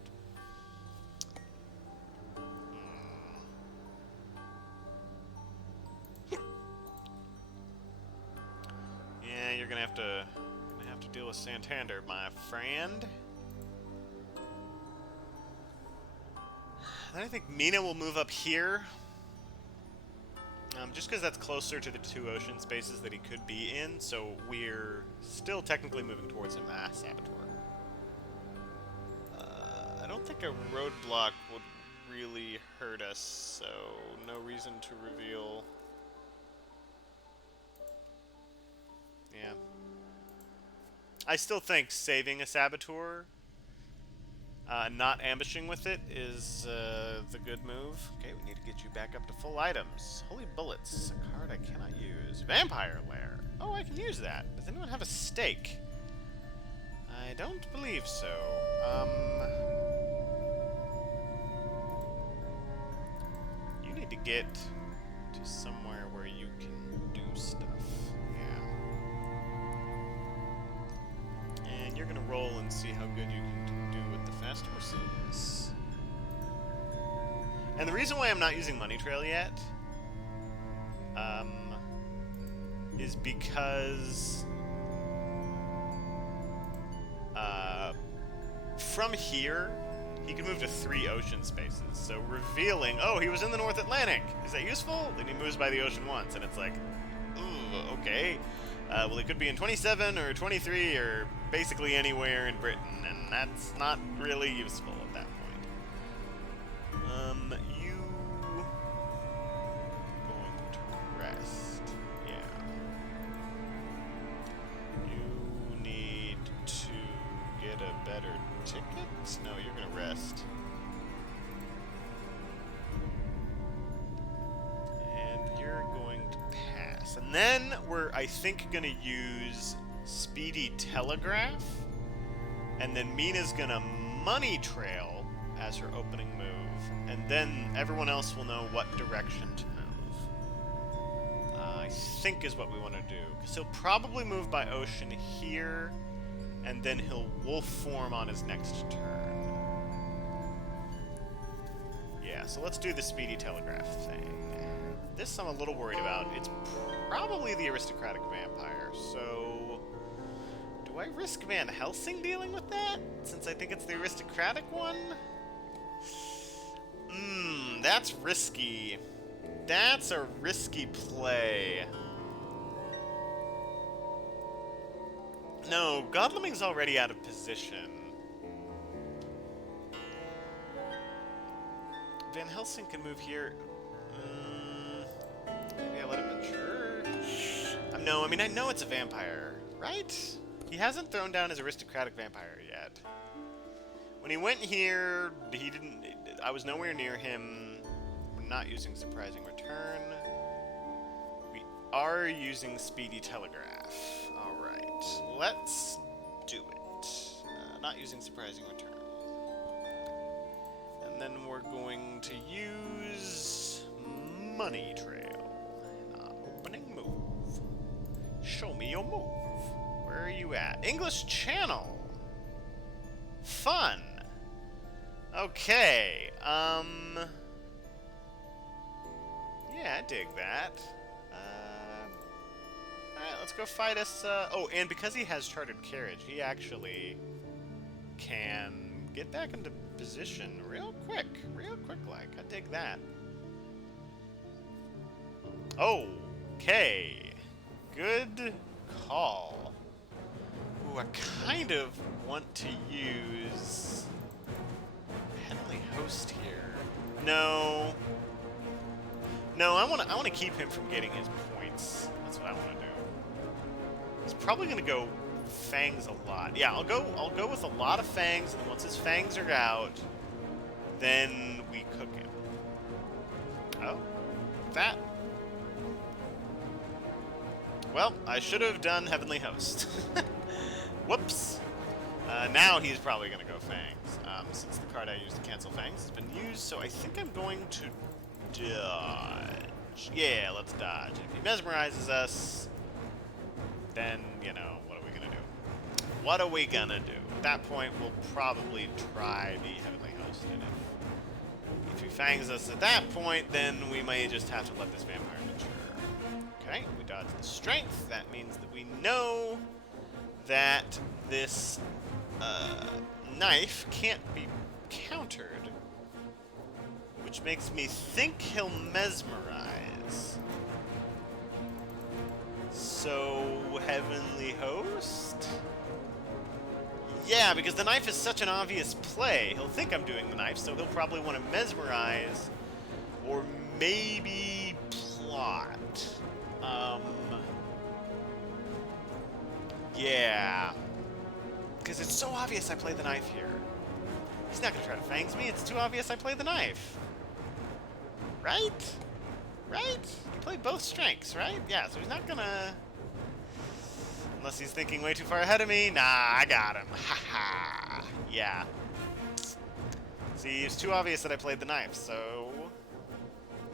Yeah, you're gonna have to deal with Santander, my friend. Then I think Mina will move up here. Just because that's closer to the 2 ocean spaces that he could be in, so we're still technically moving towards him as Saboteur. I don't think a roadblock would really hurt us, so no reason to reveal. Yeah. I still think saving a Saboteur, not ambushing with it, is the good move. Okay, we need to get you back up to full items. Holy Bullets, a card I cannot use. Vampire Lair. Oh, I can use that. Does anyone have a stake? I don't believe so. You need to get to somewhere where you can do stuff. And you're gonna roll and see how good you can do with the fast horses. And the reason why I'm not using Money Trail yet, is because from here he can move to 3 ocean spaces. So revealing, oh, he was in the North Atlantic. Is that useful? Then he moves by the ocean once, and it's like, ooh, okay. Well, it could be in 27 or 23 or basically anywhere in Britain, and that's not really useful at that point. You going to rest? Yeah. You need to get a better ticket? No, you're gonna rest. And you're going to pass. And then we're, I think, gonna use Speedy Telegraph. And then Mina's gonna Money Trail as her opening move. And then everyone else will know what direction to move. I think is what we want to do. Because he'll probably move by ocean here. And then he'll wolf form on his next turn. Yeah, so let's do the Speedy Telegraph thing. This I'm a little worried about. It's probably the aristocratic vampire, so... Do I risk Van Helsing dealing with that? Since I think it's the aristocratic one? That's risky. That's a risky play. No, Godleming's already out of position. Van Helsing can move here. Maybe I let him mature? No, I mean, I know it's a vampire, right? He hasn't thrown down his aristocratic vampire yet. When he went here, he didn't... I was nowhere near him. We're not using Surprising Return. We are using Speedy Telegraph. Alright, let's do it. Not using Surprising Return. And then we're going to use Money Trail. Opening move. Show me your move. Where are you at? English Channel. Fun. Okay. Yeah, I dig that. Alright, let's go fight us. Oh, and because he has Chartered Carriage, he actually can get back into position real quick like. I dig that. Okay. Good call. Ooh, I kind of want to use Heavenly Host here. No. No, I want to keep him from getting his points. That's what I want to do. He's probably going to go Fangs a lot. Yeah, I'll go with a lot of Fangs, and then once his Fangs are out, then we cook him. Oh, that. Well, I should have done Heavenly Host. Whoops. Now he's probably going to go Fangs, since the card I used to cancel Fangs has been used, so I think I'm going to dodge. Yeah, let's dodge. If he mesmerizes us, then, you know, what are we going to do? What are we going to do? At that point, we'll probably try the Heavenly Host, and if he fangs us at that point, then we may just have to let this vampire mature. Okay, we dodge the strength. That means that we know that this knife can't be countered, which makes me think he'll mesmerize. So, Heavenly Host? Yeah, because the knife is such an obvious play. He'll think I'm doing the knife, so he'll probably want to mesmerize, or maybe plot. Yeah. Because it's so obvious I play the knife here. He's not going to try to fangs me. It's too obvious I play the knife. Right? Right? He played both strengths, right? Yeah, so he's not going to... Unless he's thinking way too far ahead of me. Nah, I got him. Haha. Yeah. See, it's too obvious that I played the knife, so...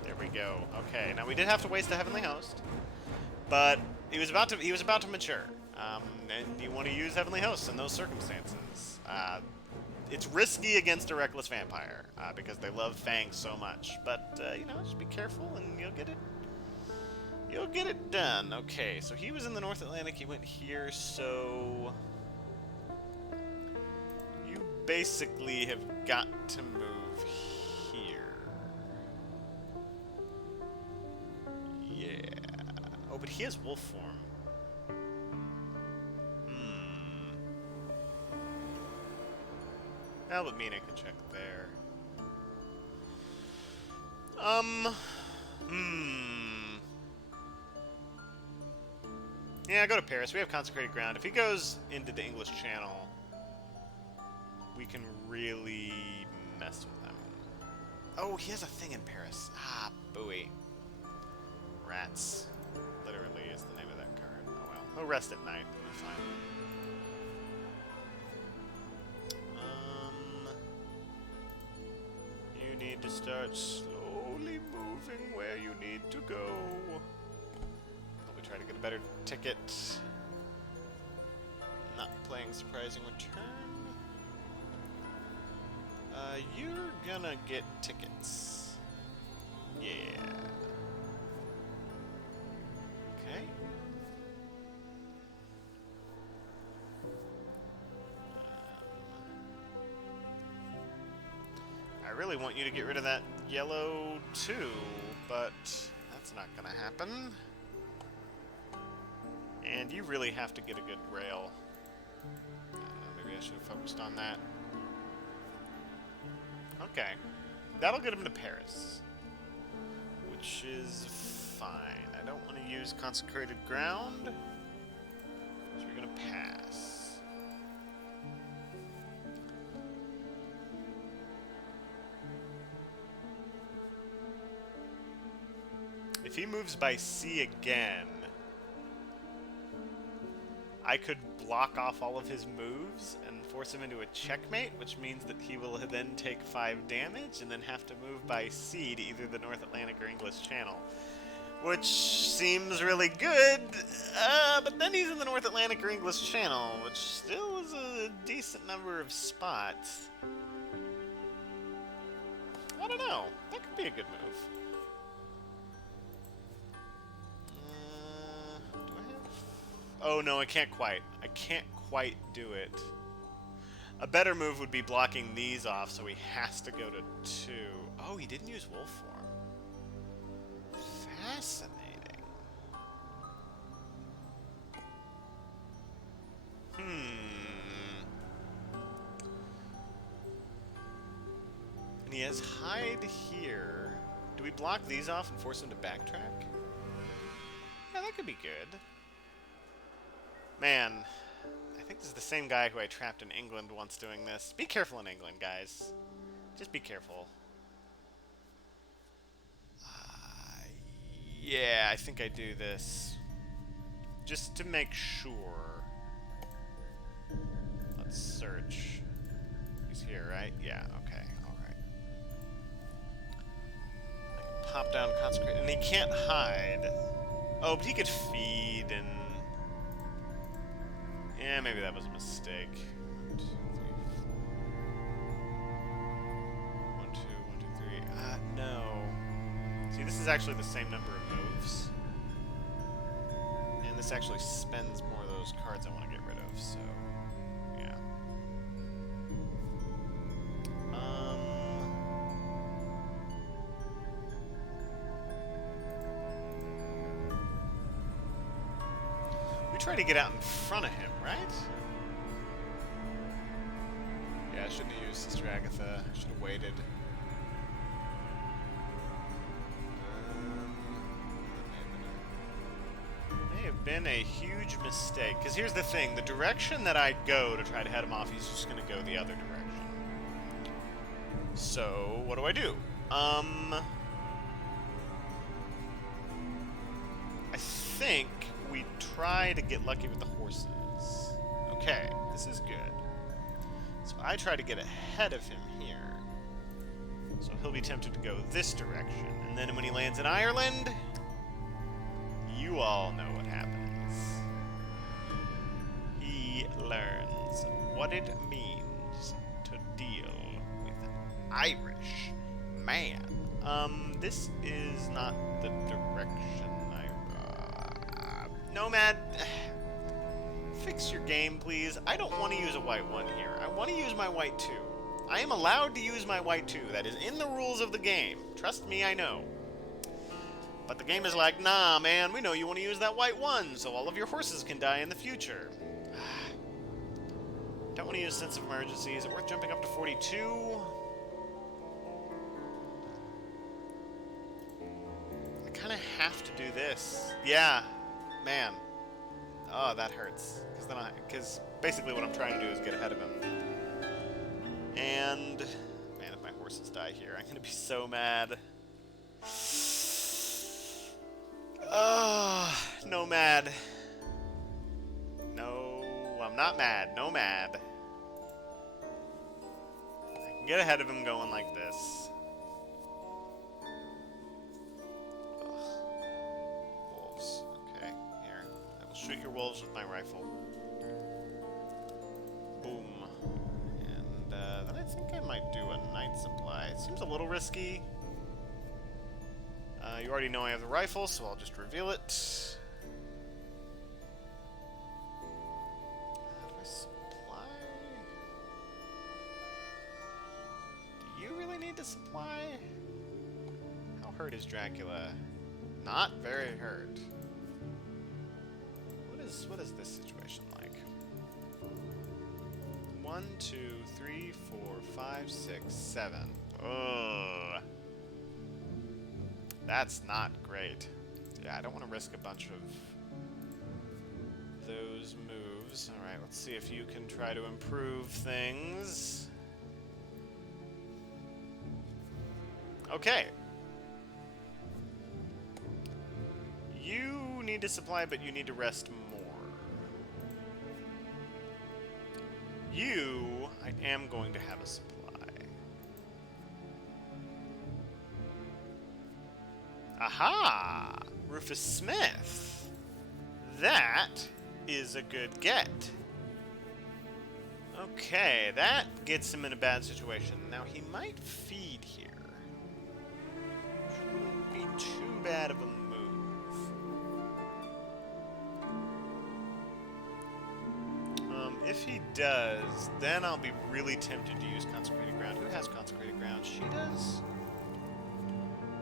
There we go. Okay, now we did have to waste a Heavenly Host. But he was about to mature. And you want to use Heavenly Hosts in those circumstances. It's risky against a Reckless Vampire, because they love Fangs so much. But, you know, just be careful and you'll get it. You'll get it done. Okay, so he was in the North Atlantic, he went here, so... You basically have got to move here. Yeah. Oh, but he has wolf form. Well, but Mina can check there. Yeah, go to Paris. We have consecrated ground. If he goes into the English Channel, we can really mess with him. Oh, he has a thing in Paris. Ah, booey. Rats. Literally is the name of that card. Oh well. rest at night. It'll be fine. You need to start slowly moving where you need to go. Let me try to get a better ticket. Not playing surprising return. You're gonna get tickets. Yeah. Okay. I really want you to get rid of that yellow too, but that's not gonna happen. And you really have to get a good rail. I don't know, maybe I should have focused on that. Okay. That'll get him to Paris. Which is fine. I don't want to use consecrated ground. So we're going to pass. If he moves by sea again, I could block off all of his moves and force him into a checkmate, which means that he will then take 5 damage and then have to move by sea to either the North Atlantic or English Channel. Which seems really good, but then he's in the North Atlantic or English Channel, which still is a decent number of spots. I don't know. That could be a good move. Do I have... Oh, no, I can't quite. I can't quite do it. A better move would be blocking these off, so he has to go to 2. Oh, he didn't use wolf form. Fascinating. And he has hide here. Do we block these off and force him to backtrack? Yeah, that could be good. Man, I think this is the same guy who I trapped in England once doing this. Be careful in England, guys. Just be careful. Yeah, I think I do this. Just to make sure. Let's search. He's here, right? Yeah, okay, alright. I can pop down, consecrate, and he can't hide. Oh, but he could feed and... Yeah, maybe that was a mistake. 1, 2, 3, 4. 1, 2, 1, 2, 3. No. See, this is actually the same number of moves. And this actually spends more of those cards I want to get rid of, so... Yeah. We try to get out in front of him, right? Yeah, I shouldn't have used Sister Agatha. I should have waited. May have been a huge mistake. Because here's the thing. The direction that I go to try to head him off, he's just going to go the other direction. So, what do? I think we try to get lucky with the horses. Okay, this is good. So I try to get ahead of him here. So he'll be tempted to go this direction. And then when he lands in Ireland, you all know what happens. He learns what it means to deal with an Irish man. This is not the direction Nomad, fix your game, please. I don't want to use a white 1 here. I want to use my white 2. I am allowed to use my white 2. That is in the rules of the game. Trust me, I know. But the game is like, nah, man, we know you want to use that white 1, so all of your horses can die in the future. Don't want to use sense of emergency. Is it worth jumping up to 42? I kind of have to do this. Yeah. Man. Oh, that hurts. Because basically what I'm trying to do is get ahead of him. And... Man, if my horses die here, I'm going to be so mad. Nomad. I'm not mad. No mad. I can get ahead of him going like this. Ugh. Wolves. Okay, here. I will shoot your wolves with my rifle. Boom. And then I think I might do a night supply. It seems a little risky. You already know I have the rifle, so I'll just reveal it. How do I supply? Do you really need to supply? How hurt is Dracula? Not very hurt. What is this situation like? 1, 2, 3, 4, 5, 6, 7. Ugh. That's not great. Yeah, I don't want to risk a bunch of those moves. Alright, let's see if you can try to improve things. Okay. You need to supply, but you need to rest more. You, I am going to have a supply. Aha! Rufus Smith. That is a good get. Okay, that gets him in a bad situation. Now, he might feed here. Which wouldn't be too bad of a move. If he does, then I'll be really tempted to use Consecrated Ground. Who has Consecrated Ground? She does?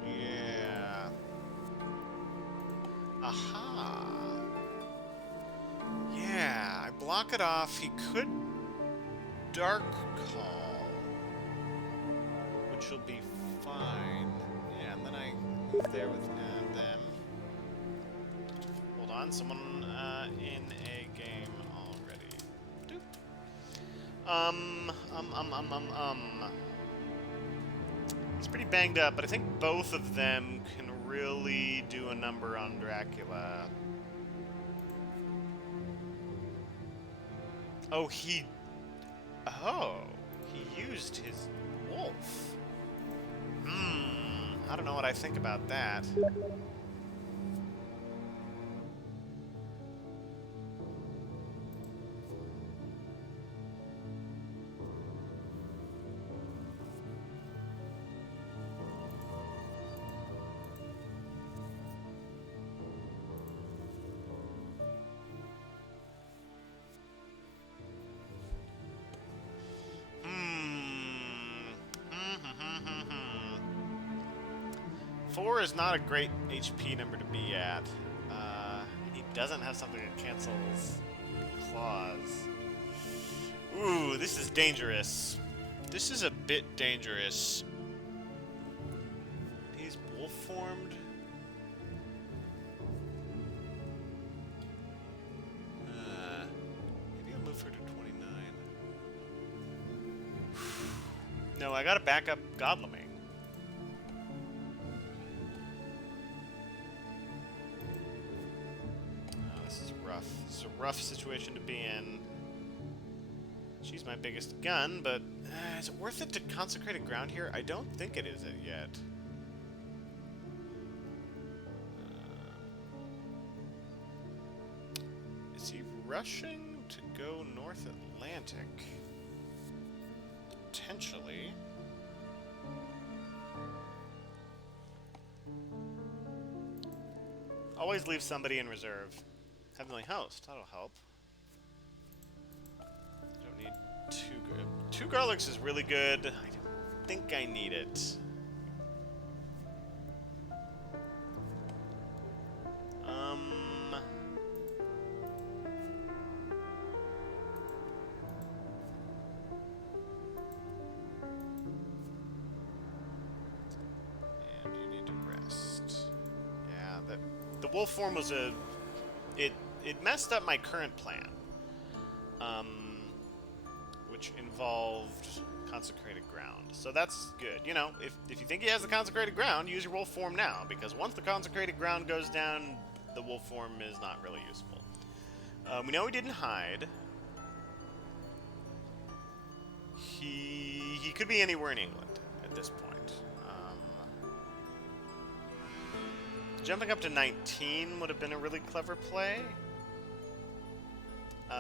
Yeah. Aha. Yeah, I block it off. He could Dark Call, which will be fine. Yeah, and then I move there with them. Hold on, someone in a game already. Doop. It's pretty banged up, but I think both of them can really do a number on Dracula. Oh, he used his wolf. I don't know what I think about that. Four is not a great HP number to be at. He doesn't have something that cancels claws. Ooh, this is dangerous. This is a bit dangerous. He's wolf formed. Maybe I'll move her to 29. No, I gotta back up Godleming. It's a rough situation to be in. She's my biggest gun, but is it worth it to Consecrated Ground here? I don't think it is it yet. Is he rushing to go North Atlantic? Potentially. Always leave somebody in reserve. Heavenly Host, that'll help. Don't need too good. 2 garlics is really good. I don't think I need it. And you need to rest. Yeah, the wolf form was It messed up my current plan, which involved Consecrated Ground. So that's good. You know, if you think he has the Consecrated Ground, use your wolf form now, because once the Consecrated Ground goes down, the wolf form is not really useful. We know he didn't hide. He could be anywhere in England at this point. Jumping up to 19 would have been a really clever play.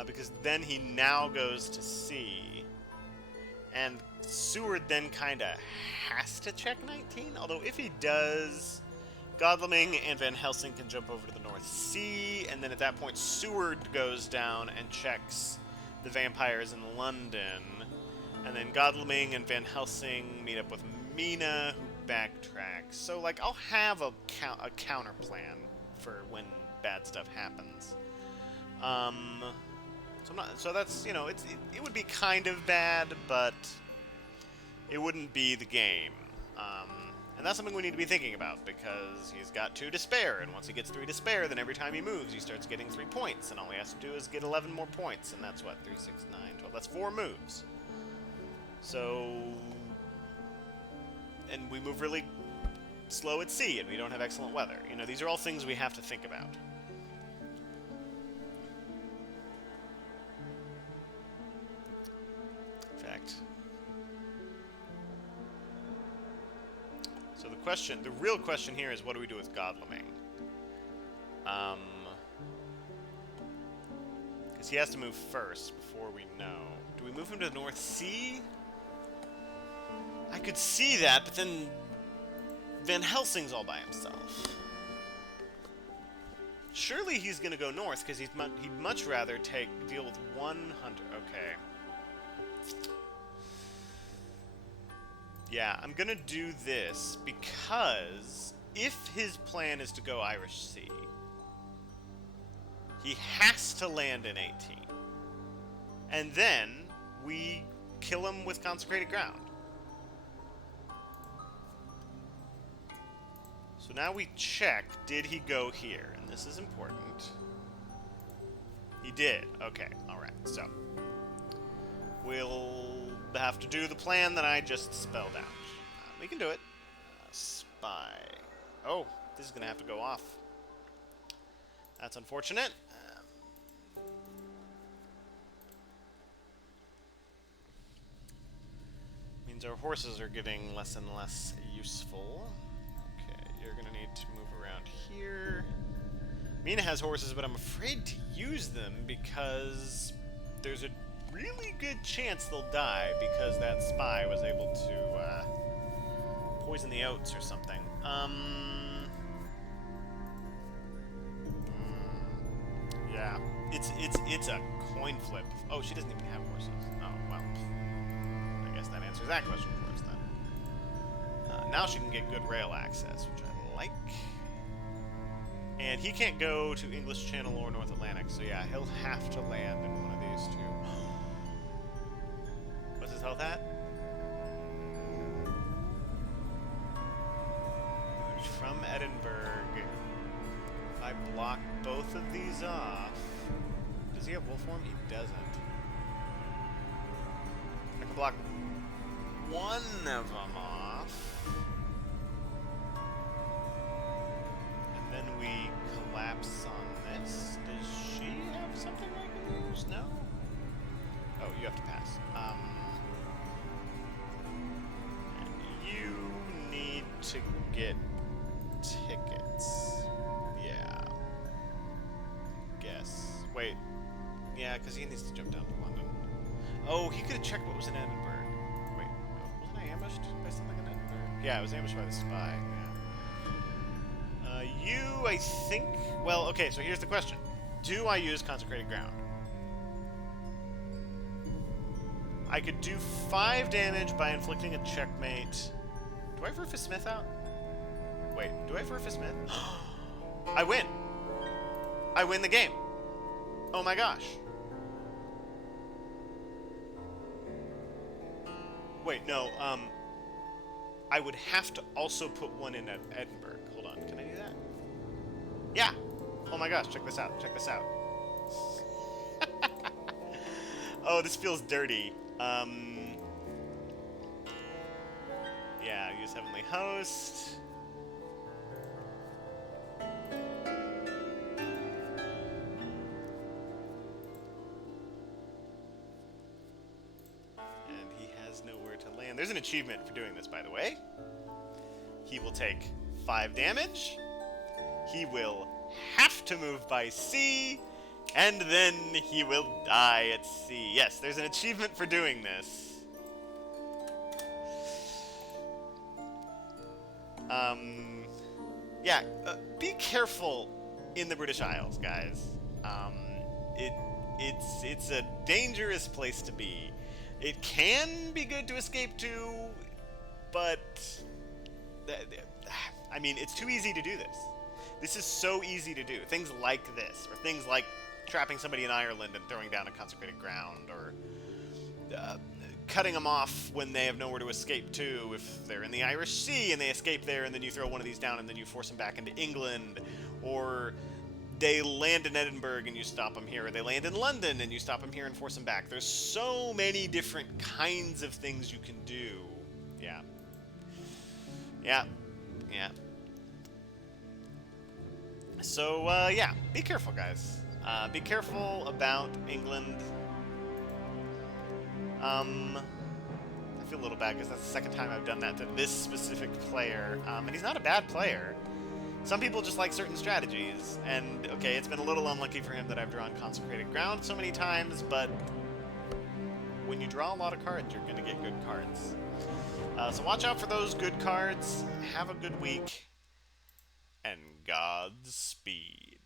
Because then he now goes to C. And Seward then kind of has to check 19. Although if he does, Godalming and Van Helsing can jump over to the North Sea. And then at that point, Seward goes down and checks the vampires in London. And then Godalming and Van Helsing meet up with Mina, who backtracks. So, like, I'll have a counter plan for when bad stuff happens. So that's, you know, it would be kind of bad, but it wouldn't be the game. And that's something we need to be thinking about, because he's got 2 to spare, and once he gets 3 to spare, then every time he moves, he starts getting 3 points, and all he has to do is get 11 more points, and that's what, 3, 6, 9, 12, that's 4 moves. So, and we move really slow at sea, and we don't have excellent weather. You know, these are all things we have to think about. In fact, so the real question here is, what do we do with Godalming? Because he has to move first before we know. Do we move him to the North Sea? I could see that, but then Van Helsing's all by himself. Surely he's going to go north, because he'd much rather deal with 100. Okay. Yeah, I'm going to do this, because if his plan is to go Irish Sea, he has to land in 18. And then we kill him with consecrated ground. So now we check, did he go here? And this is important. He did. Okay, alright. So, we'll have to do the plan that I just spelled out. We can do it. Spy. Oh, this is going to have to go off. That's unfortunate. Means our horses are getting less and less useful. You're gonna need to move around here. Mina has horses, but I'm afraid to use them because there's a really good chance they'll die because that spy was able to poison the oats or something. Yeah, it's a coin flip. Oh, she doesn't even have horses. Oh well, I guess that answers that question for us then. Now she can get good rail access, which I like. And he can't go to English Channel or North Atlantic, so yeah, he'll have to land in one of these two. What's his health at? From Edinburgh. If I block both of these off... Does he have wolf form? He doesn't. I can block one of them off. And then we collapse on this. Does she have something I can use? No? Oh, you have to pass. And you need to get tickets. Yeah. Guess. Wait. Yeah, because he needs to jump down to London. Oh, he could have checked what was in Edinburgh. Wait, wasn't I ambushed by something in Edinburgh? Yeah, I was ambushed by the spy. Yeah. You, I think... Well, okay, so here's the question. Do I use Consecrated Ground? I could do 5 damage by inflicting a checkmate. Do I have Rufus Smith out? Wait, do I have Rufus Smith? I win! I win the game! Oh my gosh. Wait, no, I would have to also put one in at Edinburgh. Hold on, can I do that? Yeah! Oh my gosh, check this out, check this out. Oh, this feels dirty. Yeah, use Heavenly Host. And he nowhere to land. There's an achievement for doing this, by the way. He will take 5 damage. He will have to move by sea, and then he will die at sea. Yes, there's an achievement for doing this. Yeah, be careful in the British Isles, guys. It's a dangerous place to be. It can be good to escape to, but I mean, it's too easy to do this. This is so easy to do. Things like this, or things like trapping somebody in Ireland and throwing down a consecrated ground, or cutting them off when they have nowhere to escape to. If they're in the Irish Sea and they escape there, and then you throw one of these down and then you force them back into England, or they land in Edinburgh and you stop them here, or they land in London and you stop them here and force them back. There's so many different kinds of things you can do. Yeah. Yeah. Yeah. So, yeah, be careful, guys. Be careful about England. I feel a little bad because that's the second time I've done that to this specific player. And he's not a bad player. Some people just like certain strategies. And, okay, it's been a little unlucky for him that I've drawn Consecrated Ground so many times, but when you draw a lot of cards, you're going to get good cards. So watch out for those good cards. Have a good week. And Godspeed.